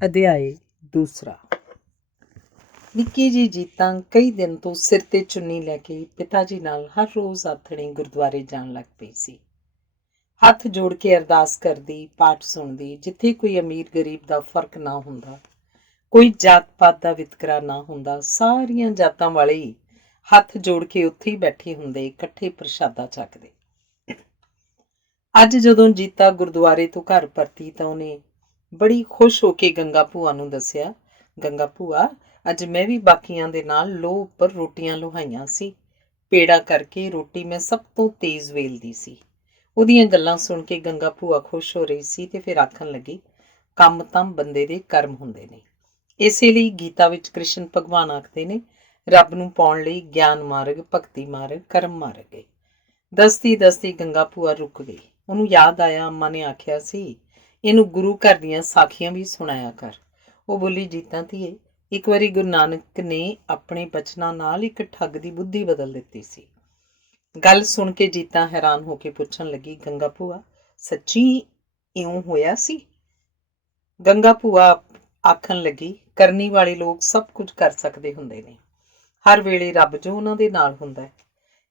ਅਧਿਆਇ ਦੂਸਰਾ। ਨਿੱਕੀ ਜੀ ਜੀਤਾਂ ਕਈ ਦਿਨ ਤੋਂ ਸਿਰ ਤੇ ਚੁੰਨੀ ਲੈ ਕੇ ਪਿਤਾ ਜੀ ਨਾਲ ਹਰ ਰੋਜ਼ ਆਥਣੇ ਗੁਰਦੁਆਰੇ ਜਾਣ ਲੱਗ ਪਈ ਸੀ। ਹੱਥ ਜੋੜ ਕੇ ਅਰਦਾਸ ਕਰਦੀ, ਪਾਠ ਸੁਣਦੀ। ਜਿੱਥੇ ਕੋਈ ਅਮੀਰ ਗਰੀਬ ਦਾ ਫਰਕ ਨਾ ਹੁੰਦਾ, ਕੋਈ ਜਾਤ ਪਾਤ ਦਾ ਵਿਤਕਰਾ ਨਾ ਹੁੰਦਾ, ਸਾਰੀਆਂ ਜਾਤਾਂ ਵਾਲੇ ਹੀ ਹੱਥ ਜੋੜ ਕੇ ਉੱਥੇ ਹੀ ਬੈਠੇ ਹੁੰਦੇ, ਇਕੱਠੇ ਪ੍ਰਸ਼ਾਦਾ ਚੱਕਦੇ। ਅੱਜ ਜਦੋਂ ਜੀਤਾ ਗੁਰਦੁਆਰੇ ਤੋਂ ਘਰ ਪਰਤੀ ਤਾਂ ਉਹਨੇ ਬੜੀ ਖੁਸ਼ ਹੋ ਕੇ ਗੰਗਾ ਭੂਆ ਨੂੰ ਦੱਸਿਆ, ਗੰਗਾ ਭੂਆ, ਅੱਜ ਮੈਂ ਵੀ ਬਾਕੀਆਂ ਦੇ ਨਾਲ ਲੋਹ ਉੱਪਰ ਰੋਟੀਆਂ ਲੁਹਾਈਆਂ ਸੀ। ਪੇੜਾ ਕਰਕੇ ਰੋਟੀ ਮੈਂ ਸਭ ਤੋਂ ਤੇਜ਼ ਵੇਲਦੀ ਸੀ। ਉਹਦੀਆਂ ਗੱਲਾਂ ਸੁਣ ਕੇ ਗੰਗਾ ਭੂਆ ਖੁਸ਼ ਹੋ ਰਹੀ ਸੀ ਤੇ ਫਿਰ ਆਖਣ ਲੱਗੀ, ਕੰਮ ਤਾਂ ਬੰਦੇ ਦੇ ਕਰਮ ਹੁੰਦੇ ਨੇ। ਇਸੇ ਲਈ ਗੀਤਾ ਵਿੱਚ ਕ੍ਰਿਸ਼ਨ ਭਗਵਾਨ ਆਖਦੇ ਨੇ, ਰੱਬ ਨੂੰ ਪਾਉਣ ਲਈ ਗਿਆਨ ਮਾਰਗ, ਭਗਤੀ ਮਾਰਗ, ਕਰਮ ਮਾਰਗ ਹੈ। ਦੱਸਦੀ ਦੱਸਦੀ ਗੰਗਾ ਭੂਆ ਰੁਕ ਗਈ। ਉਹਨੂੰ ਯਾਦ ਆਇਆ, ਅੰਮਾ ਨੇ ਆਖਿਆ ਸੀ ਇਹਨੂੰ ਗੁਰੂ ਘਰ ਦੀਆਂ ਸਾਖੀਆਂ ਵੀ ਸੁਣਾਇਆ ਕਰ। ਉਹ ਬੋਲੀ, ਜੀਤਾਂ ਧੀਏ, ਇੱਕ ਵਾਰੀ ਗੁਰੂ ਨਾਨਕ ਨੇ ਆਪਣੇ ਬਚਨਾਂ ਨਾਲ ਇੱਕ ਠੱਗ ਦੀ ਬੁੱਧੀ ਬਦਲ ਦਿੱਤੀ ਸੀ। ਗੱਲ ਸੁਣ ਕੇ ਜੀਤਾਂ ਹੈਰਾਨ ਹੋ ਕੇ ਪੁੱਛਣ ਲੱਗੀ, ਗੰਗਾ ਭੂਆ, ਸੱਚੀ ਇਉਂ ਹੋਇਆ ਸੀ? ਗੰਗਾ ਭੂਆ ਆਖਣ ਲੱਗੀ, ਕਰਨੀ ਵਾਲੇ ਲੋਕ ਸਭ ਕੁਝ ਕਰ ਸਕਦੇ ਹੁੰਦੇ ਨੇ। ਹਰ ਵੇਲੇ ਰੱਬ ਜੋ ਉਹਨਾਂ ਦੇ ਨਾਲ ਹੁੰਦਾ ਹੈ।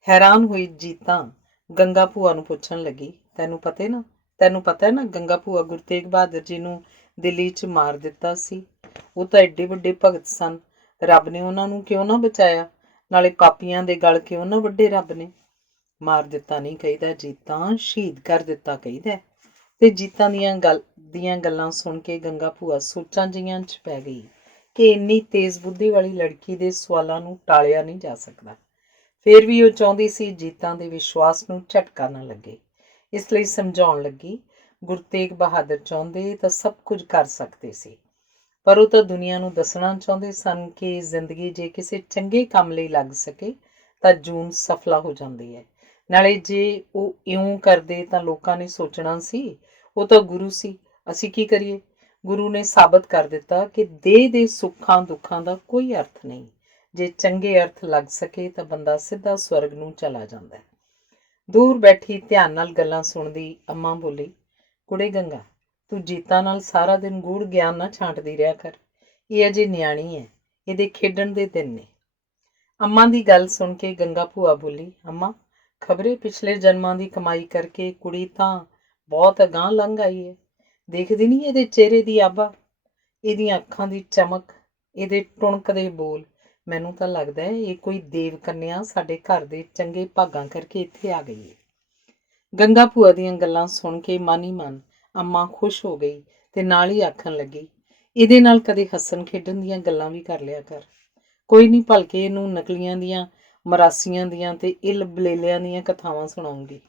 ਹੈਰਾਨ ਹੋਈ ਜੀਤਾਂ ਗੰਗਾ ਭੂਆ ਨੂੰ ਪੁੱਛਣ ਲੱਗੀ, ਤੈਨੂੰ ਪਤਾ ਹੈ ਨਾ ਗੰਗਾ ਭੂਆ, ਗੁਰੂ ਤੇਗ ਬਹਾਦਰ ਜੀ ਨੂੰ ਦਿੱਲੀ 'ਚ ਮਾਰ ਦਿੱਤਾ ਸੀ। ਉਹ ਤਾਂ ਐਡੇ ਵੱਡੇ ਭਗਤ ਸਨ, ਰੱਬ ਨੇ ਉਹਨਾਂ ਨੂੰ ਕਿਉਂ ਨਾ ਬਚਾਇਆ? ਨਾਲੇ ਪਾਪੀਆਂ ਦੇ ਗਲ ਕਿਉਂ ਨਾ ਵੱਡੇ ਰੱਬ ਨੇ? ਮਾਰ ਦਿੱਤਾ ਨਹੀਂ ਕਹੀਦਾ ਜੀਤਾਂ, ਸ਼ਹੀਦ ਕਰ ਦਿੱਤਾ ਕਹੀਦਾ। ਤੇ ਜੀਤਾਂ ਦੀਆਂ ਗੱਲਾਂ ਸੁਣ ਕੇ ਗੰਗਾ ਭੂਆ ਸੋਚਾਂ ਜਿਹੀਆਂ 'ਚ ਪੈ ਗਈ ਕਿ ਇੰਨੀ ਤੇਜ਼ ਬੁੱਧੀ ਵਾਲੀ ਲੜਕੀ ਦੇ ਸਵਾਲਾਂ ਨੂੰ ਟਾਲਿਆ ਨਹੀਂ ਜਾ ਸਕਦਾ। ਫਿਰ ਵੀ ਉਹ ਚਾਹੁੰਦੀ ਸੀ ਜੀਤਾਂ ਦੇ ਵਿਸ਼ਵਾਸ ਨੂੰ ਝਟਕਾ ਨਾ ਲੱਗੇ। ਇਸ ਲਈ ਸਮਝਾਉਣ ਲੱਗੀ, ਗੁਰੂ ਤੇਗ ਬਹਾਦਰ ਚਾਹੁੰਦੇ ਤਾਂ ਸਭ ਕੁਝ ਕਰ ਸਕਦੇ ਸੀ, ਪਰ ਉਹ ਤਾਂ ਦੁਨੀਆ ਨੂੰ ਦੱਸਣਾ ਚਾਹੁੰਦੇ ਸਨ ਕਿ ਜ਼ਿੰਦਗੀ ਜੇ ਕਿਸੇ ਚੰਗੇ ਕੰਮ ਲਈ ਲੱਗ ਸਕੇ ਤਾਂ ਜੂਨ ਸਫਲਾ ਹੋ ਜਾਂਦੀ ਹੈ। ਨਾਲੇ ਜੇ ਉਹ ਇਉਂ ਕਰਦੇ ਤਾਂ ਲੋਕਾਂ ਨੇ ਸੋਚਣਾ ਸੀ ਉਹ ਤਾਂ ਗੁਰੂ ਸੀ, ਅਸੀਂ ਕੀ ਕਰੀਏ? ਗੁਰੂ ਨੇ ਸਾਬਤ ਕਰ ਦਿੱਤਾ ਕਿ ਦੇਹ ਦੇ ਸੁੱਖਾਂ ਦੁੱਖਾਂ ਦਾ ਕੋਈ ਅਰਥ ਨਹੀਂ। ਜੇ ਚੰਗੇ ਅਰਥ ਲੱਗ ਸਕੇ ਤਾਂ ਬੰਦਾ ਸਿੱਧਾ ਸਵਰਗ ਨੂੰ ਚਲਾ ਜਾਂਦਾ ਹੈ। ਦੂਰ ਬੈਠੀ ਧਿਆਨ ਨਾਲ ਗੱਲਾਂ ਸੁਣਦੀ ਅੰਮਾ ਬੋਲੀ, ਕੁੜੇ ਗੰਗਾ, ਤੂੰ ਜੀਤਾਂ ਨਾਲ ਸਾਰਾ ਦਿਨ ਗੂੜ ਗਿਆਨ ਨਾ ਛਾਂਟਦੀ ਰਿਹਾ ਕਰ। ਇਹ ਅਜੇ ਨਿਆਣੀ ਹੈ, ਇਹਦੇ ਖੇਡਣ ਦੇ ਦਿਨ ਨੇ। ਅੰਮਾ ਦੀ ਗੱਲ ਸੁਣ ਕੇ ਗੰਗਾ ਭੂਆ ਬੋਲੀ, ਅੰਮਾ, ਖਬਰੇ ਪਿਛਲੇ ਜਨਮਾਂ ਦੀ ਕਮਾਈ ਕਰਕੇ ਕੁੜੀ ਤਾਂ ਬਹੁਤ ਅਗਾਂਹ ਲੰਘ ਆਈ ਹੈ। ਦੇਖਦੀ ਨਹੀਂ ਇਹਦੇ ਚਿਹਰੇ ਦੀ ਆਭਾ, ਇਹਦੀਆਂ ਅੱਖਾਂ ਦੀ ਚਮਕ, ਇਹਦੇ ਟੁਣਕਦੇ ਬੋਲ। ਮੈਨੂੰ ਤਾਂ ਲੱਗਦਾ ਹੈ ਇਹ ਕੋਈ ਦੇਵ ਕੰਨਿਆ ਸਾਡੇ ਘਰ ਦੇ ਚੰਗੇ ਭਾਗਾਂ ਕਰਕੇ ਇੱਥੇ ਆ ਗਈ ਹੈ। ਗੰਗਾ ਭੂਆ ਦੀਆਂ ਗੱਲਾਂ ਸੁਣ ਕੇ ਮਨ ਹੀ ਮਨ ਅੰਮਾ ਖੁਸ਼ ਹੋ ਗਈ ਤੇ ਨਾਲ ਹੀ ਆਖਣ ਲੱਗੀ, ਇਹਦੇ ਨਾਲ ਕਦੇ ਹੱਸਣ ਖੇਡਣ ਦੀਆਂ ਗੱਲਾਂ ਵੀ ਕਰ ਲਿਆ ਕਰ। ਕੋਈ ਨਹੀਂ, ਭਲਕੇ ਇਹਨੂੰ ਨਕਲੀਆਂ ਦੀਆਂ, ਮਰਾਸੀਆਂ ਦੀਆਂ ਤੇ ਇਲ ਬਲੇਲਿਆਂ ਦੀਆਂ ਕਥਾਵਾਂ ਸੁਣਾਉਂਗੀ।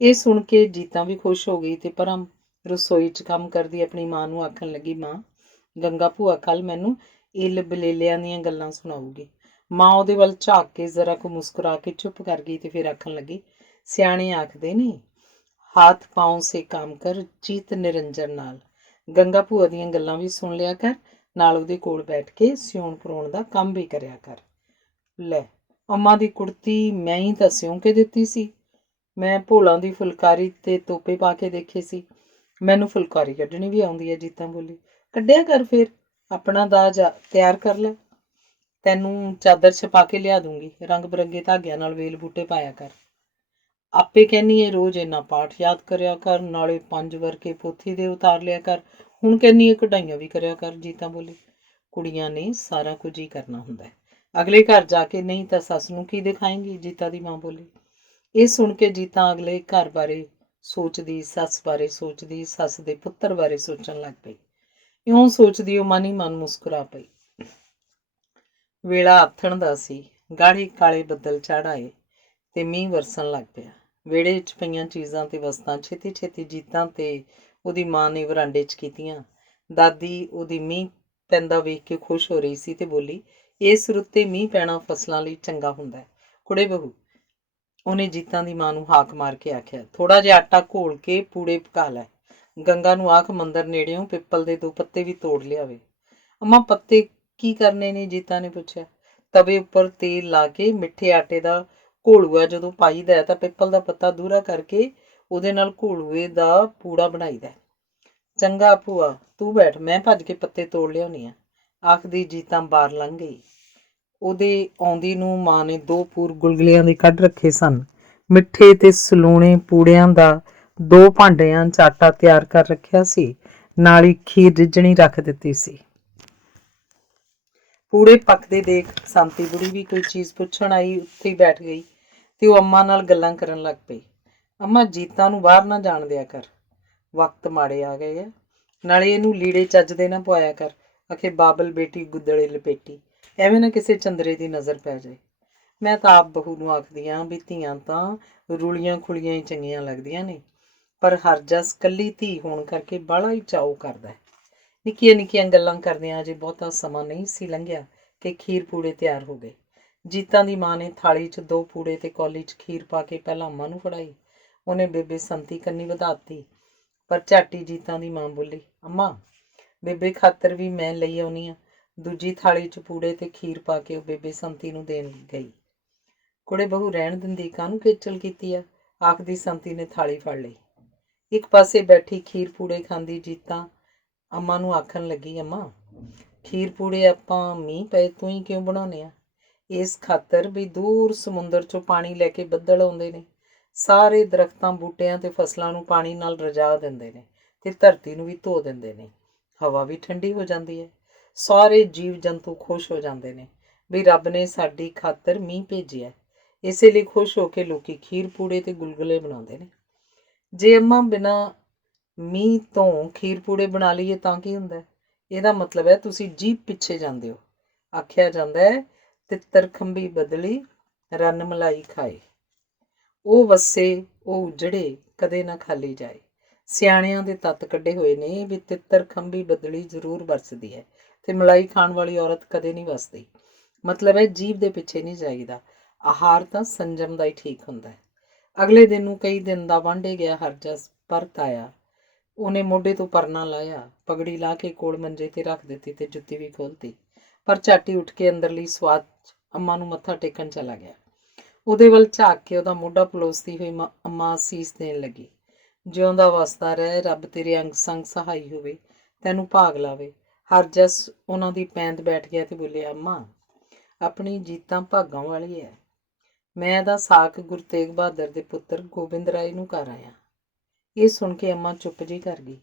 ਇਹ ਸੁਣ ਕੇ ਜੀਤਾਂ ਵੀ ਖੁਸ਼ ਹੋ ਗਈ ਤੇ ਪਰਮ ਰਸੋਈ 'ਚ ਕੰਮ ਕਰਦੀ ਆਪਣੀ ਮਾਂ ਨੂੰ ਆਖਣ ਲੱਗੀ, ਮਾਂ, ਗੰਗਾ ਭੂਆ ਕੱਲ ਮੈਨੂੰ ਇਲ ਬਲੇਲਿਆਂ ਦੀਆਂ ਗੱਲਾਂ ਸੁਣਾਊਗੀ। ਮਾਂ ਉਹਦੇ ਵੱਲ ਝਾਕ ਕੇ ਜ਼ਰਾ ਕੁ ਮੁਸਕਰਾ ਕੇ ਚੁੱਪ ਕਰ ਗਈ ਤੇ ਫਿਰ ਆਖਣ ਲੱਗੀ, ਸਿਆਣੇ ਆਖਦੇ ਨੇ, ਹਾਥ ਪਾਉ ਸੇ ਕੰਮ ਕਰ, ਜੀਤ ਨਿਰੰਜਨ ਨਾਲ। ਗੰਗਾ ਭੂਆ ਦੀਆਂ ਗੱਲਾਂ ਵੀ ਸੁਣ ਲਿਆ ਕਰ, ਨਾਲ ਉਹਦੇ ਕੋਲ ਬੈਠ ਕੇ ਸਿਉਣ ਪਰੋਣ ਦਾ ਕੰਮ ਵੀ ਕਰਿਆ ਕਰ। ਲੈ, ਅੰਮਾ ਦੀ ਕੁੜਤੀ ਮੈਂ ਹੀ ਤਾਂ ਸਿਉਂ ਕੇ ਦਿੱਤੀ ਸੀ। ਮੈਂ ਭੋਲਾਂ ਦੀ ਫੁਲਕਾਰੀ ਤੇ ਤੋਪੇ ਪਾ ਕੇ ਦੇਖੇ ਸੀ। ਮੈਨੂੰ ਫੁਲਕਾਰੀ ਕੱਢਣੀ ਵੀ ਆਉਂਦੀ ਹੈ, ਜੀਤਾਂ ਬੋਲੀ। ਕੱਢਿਆ ਕਰ, ਫਿਰ ਆਪਣਾ ਦਾਜ ਤਿਆਰ ਕਰ ਲੈ। ਤੈਨੂੰ ਚਾਦਰ ਛਪਾ ਕੇ ਲਿਆ ਦੂੰਗੀ, ਰੰਗ ਬਰੰਗੇ ਧਾਗਿਆਂ ਨਾਲ ਵੇਲ ਬੂਟੇ ਪਾਇਆ ਕਰ। ਆਪੇ ਕਹਿੰਨੀ ਏ ਰੋਜ਼ ਇੰਨਾ ਪਾਠ ਯਾਦ ਕਰਿਆ ਕਰ, ਨਾਲੇ 5 ਵਰਕੇ ਪੋਥੀ ਦੇ ਉਤਾਰ ਲਿਆ ਕਰ। ਹੁਣ ਕਹਿੰਨੀ ਏ ਕਢਾਈਆਂ ਵੀ ਕਰਿਆ ਕਰ, ਜੀਤਾਂ ਬੋਲੀ। ਕੁੜੀਆਂ ਨੇ ਸਾਰਾ ਕੁਝ ਹੀ ਕਰਨਾ ਹੁੰਦਾ ਹੈ, ਅਗਲੇ ਘਰ ਜਾ ਕੇ, ਨਹੀਂ ਤਾਂ ਸੱਸ ਨੂੰ ਕੀ ਦਿਖਾਏਂਗੀ, ਜੀਤਾ ਦੀ ਮਾਂ ਬੋਲੀ। ਇਹ ਸੁਣ ਕੇ ਜੀਤਾਂ ਅਗਲੇ ਘਰ ਬਾਰੇ ਸੋਚਦੀ, ਸੱਸ ਬਾਰੇ ਸੋਚਦੀ, ਸੱਸ ਦੇ ਪੁੱਤਰ ਬਾਰੇ ਸੋਚਣ ਲੱਗ ਪਈ। ਇਉਂ ਸੋਚਦੀ ਉਹ ਮਨ ਹੀ ਮਨ ਮੁਸਕਰਾ ਪਈ। ਵੇਲਾ ਆਥਣ ਦਾ ਸੀ, ਗਾੜੇ ਕਾਲੇ ਬੱਦਲ ਚੜ੍ਹ ਆਏ ਤੇ ਮੀਂਹ ਵਰਸਣ ਲੱਗ ਪਿਆ। ਵਿਹੜੇ ਵਿੱਚ ਪਈਆਂ ਚੀਜ਼ਾਂ ਤੇ ਵਸਤਾਂ ਛੇਤੀ ਛੇਤੀ ਜੀਤਾਂ ਤੇ ਉਹਦੀ ਮਾਂ ਨੇ ਵਰਾਂਡੇ 'ਚ ਕੀਤੀਆਂ। ਦਾਦੀ ਉਹਦੀ ਮੀਂਹ ਪੈਂਦਾ ਵੇਖ ਕੇ ਖੁਸ਼ ਹੋ ਰਹੀ ਸੀ ਤੇ ਬੋਲੀ, ਇਸ ਰੁੱਤੇ ਮੀਂਹ ਪੈਣਾ ਫਸਲਾਂ ਲਈ ਚੰਗਾ ਹੁੰਦਾ ਹੈ। ਕੁੜੇ ਬਹੂ, ਉਹਨੇ ਜੀਤਾਂ ਦੀ ਮਾਂ ਨੂੰ ਹਾਕ ਮਾਰ ਕੇ ਆਖਿਆ, ਥੋੜਾ ਜਿਹਾ ਆਟਾ ਘੋਲ ਕੇ ਪੂੜੇ ਪਕਾ ਲੈ। ਗੰਗਾ ਨੂੰ ਆਖ ਮੰਦਰ ਨੇੜਿਓਂ ਪਿੱਪਲ ਦੇ 2 ਪੱਤੇ ਵੀ ਤੋੜ ਲਿਆਵੇ। ਅੰਮਾ, ਪੱਤੇ ਕੀ ਕਰਨੇ ਨੇ? ਜੀਤਾਂ ਨੇ ਪੁੱਛਿਆ। ਤਵੇ ਉੱਪਰ ਤੇਲ ਲਾ ਕੇ ਮਿੱਠੇ ਆਟੇ ਦਾ ਘੋਲੂਆ ਜਦੋਂ ਪਾਈਦਾ ਤਾਂ ਪਿੱਪਲ ਦਾ ਪੱਤਾ ਦੂਰਾ ਕਰਕੇ ਉਹਦੇ ਨਾਲ ਘੋਲੂਏ ਦਾ ਪੂੜਾ ਬਣਾਈਦਾ। ਚੰਗਾ ਭੂਆ, ਤੂੰ ਬੈਠ, ਮੈਂ ਭੱਜ ਕੇ ਪੱਤੇ ਤੋੜ ਲਿਆਉਣੀ ਆ, ਆਖਦੀ ਜੀਤਾਂ ਬਾਹਰ ਲੰਘ ਗਈ। ਉਹਦੇ ਆਉਂਦੀ ਨੂੰ ਮਾਂ ਨੇ 2 ਪੂਰ ਗੁਲਗੁਲਿਆਂ ਦੇ ਕੱਢ ਰੱਖੇ ਸਨ। ਮਿੱਠੇ ਤੇ ਸਲੂਣੇ ਪੂੜਿਆਂ ਦਾ 2 ਭਾਂਡਿਆਂ 'ਚ ਆਟਾ ਤਿਆਰ ਕਰ ਰੱਖਿਆ ਸੀ, ਨਾਲ ਹੀ ਖੀਰ ਰਿੱਝਣੀ ਰੱਖ ਦਿੱਤੀ ਸੀ। ਪੂੜੇ ਪੱਕਦੇ ਦੇਖ ਸੰਤੀ ਬੁੜੀ ਵੀ ਕੋਈ ਚੀਜ਼ ਪੁੱਛਣ ਆਈ, ਉੱਥੇ ਹੀ ਬੈਠ ਗਈ ਤੇ ਉਹ ਅੰਮਾ ਨਾਲ ਗੱਲਾਂ ਕਰਨ ਲੱਗ ਪਈ। ਅੰਮਾ, ਜੀਤਾਂ ਨੂੰ ਬਾਹਰ ਨਾ ਜਾਣ ਦਿਆ ਕਰ, ਵਕਤ ਮਾੜੇ ਆ ਗਏ ਆ, ਨਾਲੇ ਇਹਨੂੰ ਲੀੜੇ ਚੱਜ ਦੇ ਨਾ ਪਵਾਇਆ ਕਰ, ਆਖੇ ਬਾਬਲ ਬੇਟੀ ਗੁੱਦੜੇ ਲਪੇਟੀ, ਐਵੇਂ ਨਾ ਕਿਸੇ ਚੰਦਰੇ ਦੀ ਨਜ਼ਰ ਪੈ ਜਾਏ। ਮੈਂ ਤਾਂ ਆਪ ਬਹੂ ਨੂੰ ਆਖਦੀ ਹਾਂ ਵੀ ਧੀਆਂ ਤਾਂ ਰੁਲੀਆਂ ਖੁਲੀਆਂ ਹੀ ਚੰਗੀਆਂ ਲੱਗਦੀਆਂ ਨੇ, ਪਰ ਹਰਜਸ ਕੱਲੀ ਧੀ ਹੋਣ ਕਰਕੇ ਬਾਹਲਾ ਹੀ ਚਾਉ ਕਰਦਾ ਹੈ। ਨਿੱਕੀਆਂ ਨਿੱਕੀਆਂ ਗੱਲਾਂ ਕਰਦਿਆਂ ਅਜੇ ਬਹੁਤਾ ਸਮਾਂ ਨਹੀਂ ਸੀ ਲੰਘਿਆ ਕਿ ਖੀਰ ਪੂੜੇ ਤਿਆਰ ਹੋ ਗਏ। ਜੀਤਾਂ ਦੀ ਮਾਂ ਨੇ ਥਾਲੀ 'ਚ 2 ਪੂੜੇ ਤੇ ਕੌਲੀ 'ਚ ਖੀਰ ਪਾ ਕੇ ਪਹਿਲਾਂ ਅੰਮਾ ਨੂੰ ਫੜਾਈ। ਉਹਨੇ ਬੇਬੇ ਸੰਤੀ ਕੰਨੀ ਵਧਾਤੀ, ਪਰ ਝਾਟੀ ਜੀਤਾਂ ਦੀ ਮਾਂ ਬੋਲੀ, ਅੰਮਾ, ਬੇਬੇ ਖਾਤਰ ਵੀ ਮੈਂ ਲਈ ਆਉਣੀ ਆ। ਦੂਜੀ ਥਾਲੀ 'ਚ ਪੂੜੇ ਤੇ ਖੀਰ ਪਾ ਕੇ ਉਹ ਬੇਬੇ ਸੰਤੀ ਨੂੰ ਦੇਣ ਗਈ। ਕੁੜੇ ਬਹੂ ਰਹਿਣ ਦਿੰਦੀ, ਕਾਹਨੂੰ ਖੇਚਲ ਕੀਤੀ ਆ, ਆਖਦੀ ਸੰਤੀ ਨੇ ਥਾਲੀ ਫੜ ਲਈ। ਇੱਕ ਪਾਸੇ ਬੈਠੀ ਖੀਰ ਪੂੜੇ ਖਾਂਦੀ ਜੀਤਾਂ ਅੰਮਾ ਨੂੰ ਆਖਣ ਲੱਗੀ, ਅੰਮਾ, ਖੀਰ ਪੂੜੇ ਆਪਾਂ ਮੀਂਹ ਪਏ ਤੋਂ ਹੀ ਕਿਉਂ ਬਣਾਉਂਦੇ ਆ? ਇਸ ਖਾਤਰ ਵੀ ਦੂਰ ਸਮੁੰਦਰ 'ਚੋਂ ਪਾਣੀ ਲੈ ਕੇ ਬੱਦਲ ਆਉਂਦੇ ਨੇ, ਸਾਰੇ ਦਰਖਤਾਂ ਬੂਟਿਆਂ ਤੇ ਫਸਲਾਂ ਨੂੰ ਪਾਣੀ ਨਾਲ ਰਜਾ ਦਿੰਦੇ ਨੇ ਤੇ ਧਰਤੀ ਨੂੰ ਵੀ ਧੋ ਦਿੰਦੇ ਨੇ। ਹਵਾ ਵੀ ਠੰਡੀ ਹੋ ਜਾਂਦੀ ਹੈ, ਸਾਰੇ ਜੀਵ ਜੰਤੂ ਖੁਸ਼ ਹੋ ਜਾਂਦੇ ਨੇ ਵੀ ਰੱਬ ਨੇ ਸਾਡੀ ਖਾਤਰ ਮੀਂਹ ਭੇਜਿਆ। ਇਸੇ ਲਈ ਖੁਸ਼ ਹੋ ਕੇ ਲੋਕੀ ਖੀਰ ਪੂੜੇ ਤੇ ਗੁਲਗੁਲੇ ਬਣਾਉਂਦੇ ਨੇ। ਜੇ ਅੰਮਾ ਬਿਨਾਂ ਮੀਂਹ ਤੋਂ ਖੀਰ ਪੂੜੇ ਬਣਾ ਲਈਏ ਤਾਂ ਕੀ ਹੁੰਦਾ? ਇਹਦਾ ਮਤਲਬ ਹੈ ਤੁਸੀਂ ਜੀਭ ਪਿੱਛੇ ਜਾਂਦੇ ਹੋ। ਆਖਿਆ ਜਾਂਦਾ ਹੈ, ਤਿੱਤਰ ਖੰਭੀ ਬਦਲੀ ਰੰਨ ਮਲਾਈ ਖਾਏ, ਉਹ ਵਸੇ ਉਹ ਉਜੜੇ ਕਦੇ ਨਾ ਖਾਲੀ ਜਾਏ। ਸਿਆਣਿਆਂ ਦੇ ਤੱਤ ਕੱਢੇ ਹੋਏ ਨੇ ਵੀ ਤਿੱਤਰ ਖੰਭੀ ਬਦਲੀ ਜ਼ਰੂਰ ਵਰਸਦੀ ਹੈ ਤੇ ਮਲਾਈ ਖਾਣ ਵਾਲੀ ਔਰਤ ਕਦੇ ਨਹੀਂ ਵਸਦੀ। ਮਤਲਬ ਹੈ ਜੀਭ ਦੇ ਪਿੱਛੇ ਨਹੀਂ ਜਾਈਦਾ, ਆਹਾਰ ਤਾਂ ਸੰਜਮ ਦਾ ਹੀ ਠੀਕ ਹੁੰਦਾ ਹੈ। ਅਗਲੇ ਦਿਨ ਨੂੰ ਕਈ ਦਿਨ ਦਾ ਵਾਂਢੇ ਗਿਆ ਹਰਜਸ ਪਰਤ ਆਇਆ। ਉਹਨੇ ਮੋਢੇ ਤੋਂ ਪਰਨਾ ਲਾਇਆ, ਪਗੜੀ ਲਾ ਕੇ ਕੋਲ ਮੰਜੇ ਤੇ ਰੱਖ ਦਿੱਤੀ ਤੇ ਜੁੱਤੀ ਵੀ ਖੋਲ੍ਹਤੀ, ਪਰ ਝਾਟੀ ਉੱਠ ਕੇ ਅੰਦਰਲੀ ਸਵਾਦ ਅੰਮਾ ਨੂੰ ਮੱਥਾ ਟੇਕਣ ਚਲਾ ਗਿਆ। ਉਹਦੇ ਵੱਲ ਝਾਕ ਕੇ ਉਹਦਾ ਮੋਢਾ ਪਲੋਸਦੀ ਹੋਈ ਅੰਮਾ ਅਸੀਸ ਦੇਣ ਲੱਗੀ, ਜਿਉਂਦਾ ਵਸਦਾ ਰਹਿ, ਰੱਬ ਤੇਰੇ ਅੰਗ ਸੰਗ ਸਹਾਈ ਹੋਵੇ, ਤੈਨੂੰ ਭਾਗ ਲਾਵੇ। ਹਰਜਸ ਉਹਨਾਂ ਦੀ ਪੈਂਦ ਬੈਠ ਗਿਆ ਤੇ ਬੋਲਿਆ, ਅੰਮਾ, ਆਪਣੀ ਜੀਤਾਂ ਭਾਗਾਂ ਵਾਲੀ ਹੈ। ਮੈਂ ਇਹਦਾ ਸਾਕ ਗੁਰੂ ਤੇਗ ਬਹਾਦਰ ਦੇ ਪੁੱਤਰ ਗੋਬਿੰਦ ਰਾਏ ਨੂੰ ਕਰ ਆਇਆ। ਇਹ ਸੁਣ ਕੇ ਅੰਮਾ ਚੁੱਪ ਜਿਹੀ ਕਰ ਗਈ,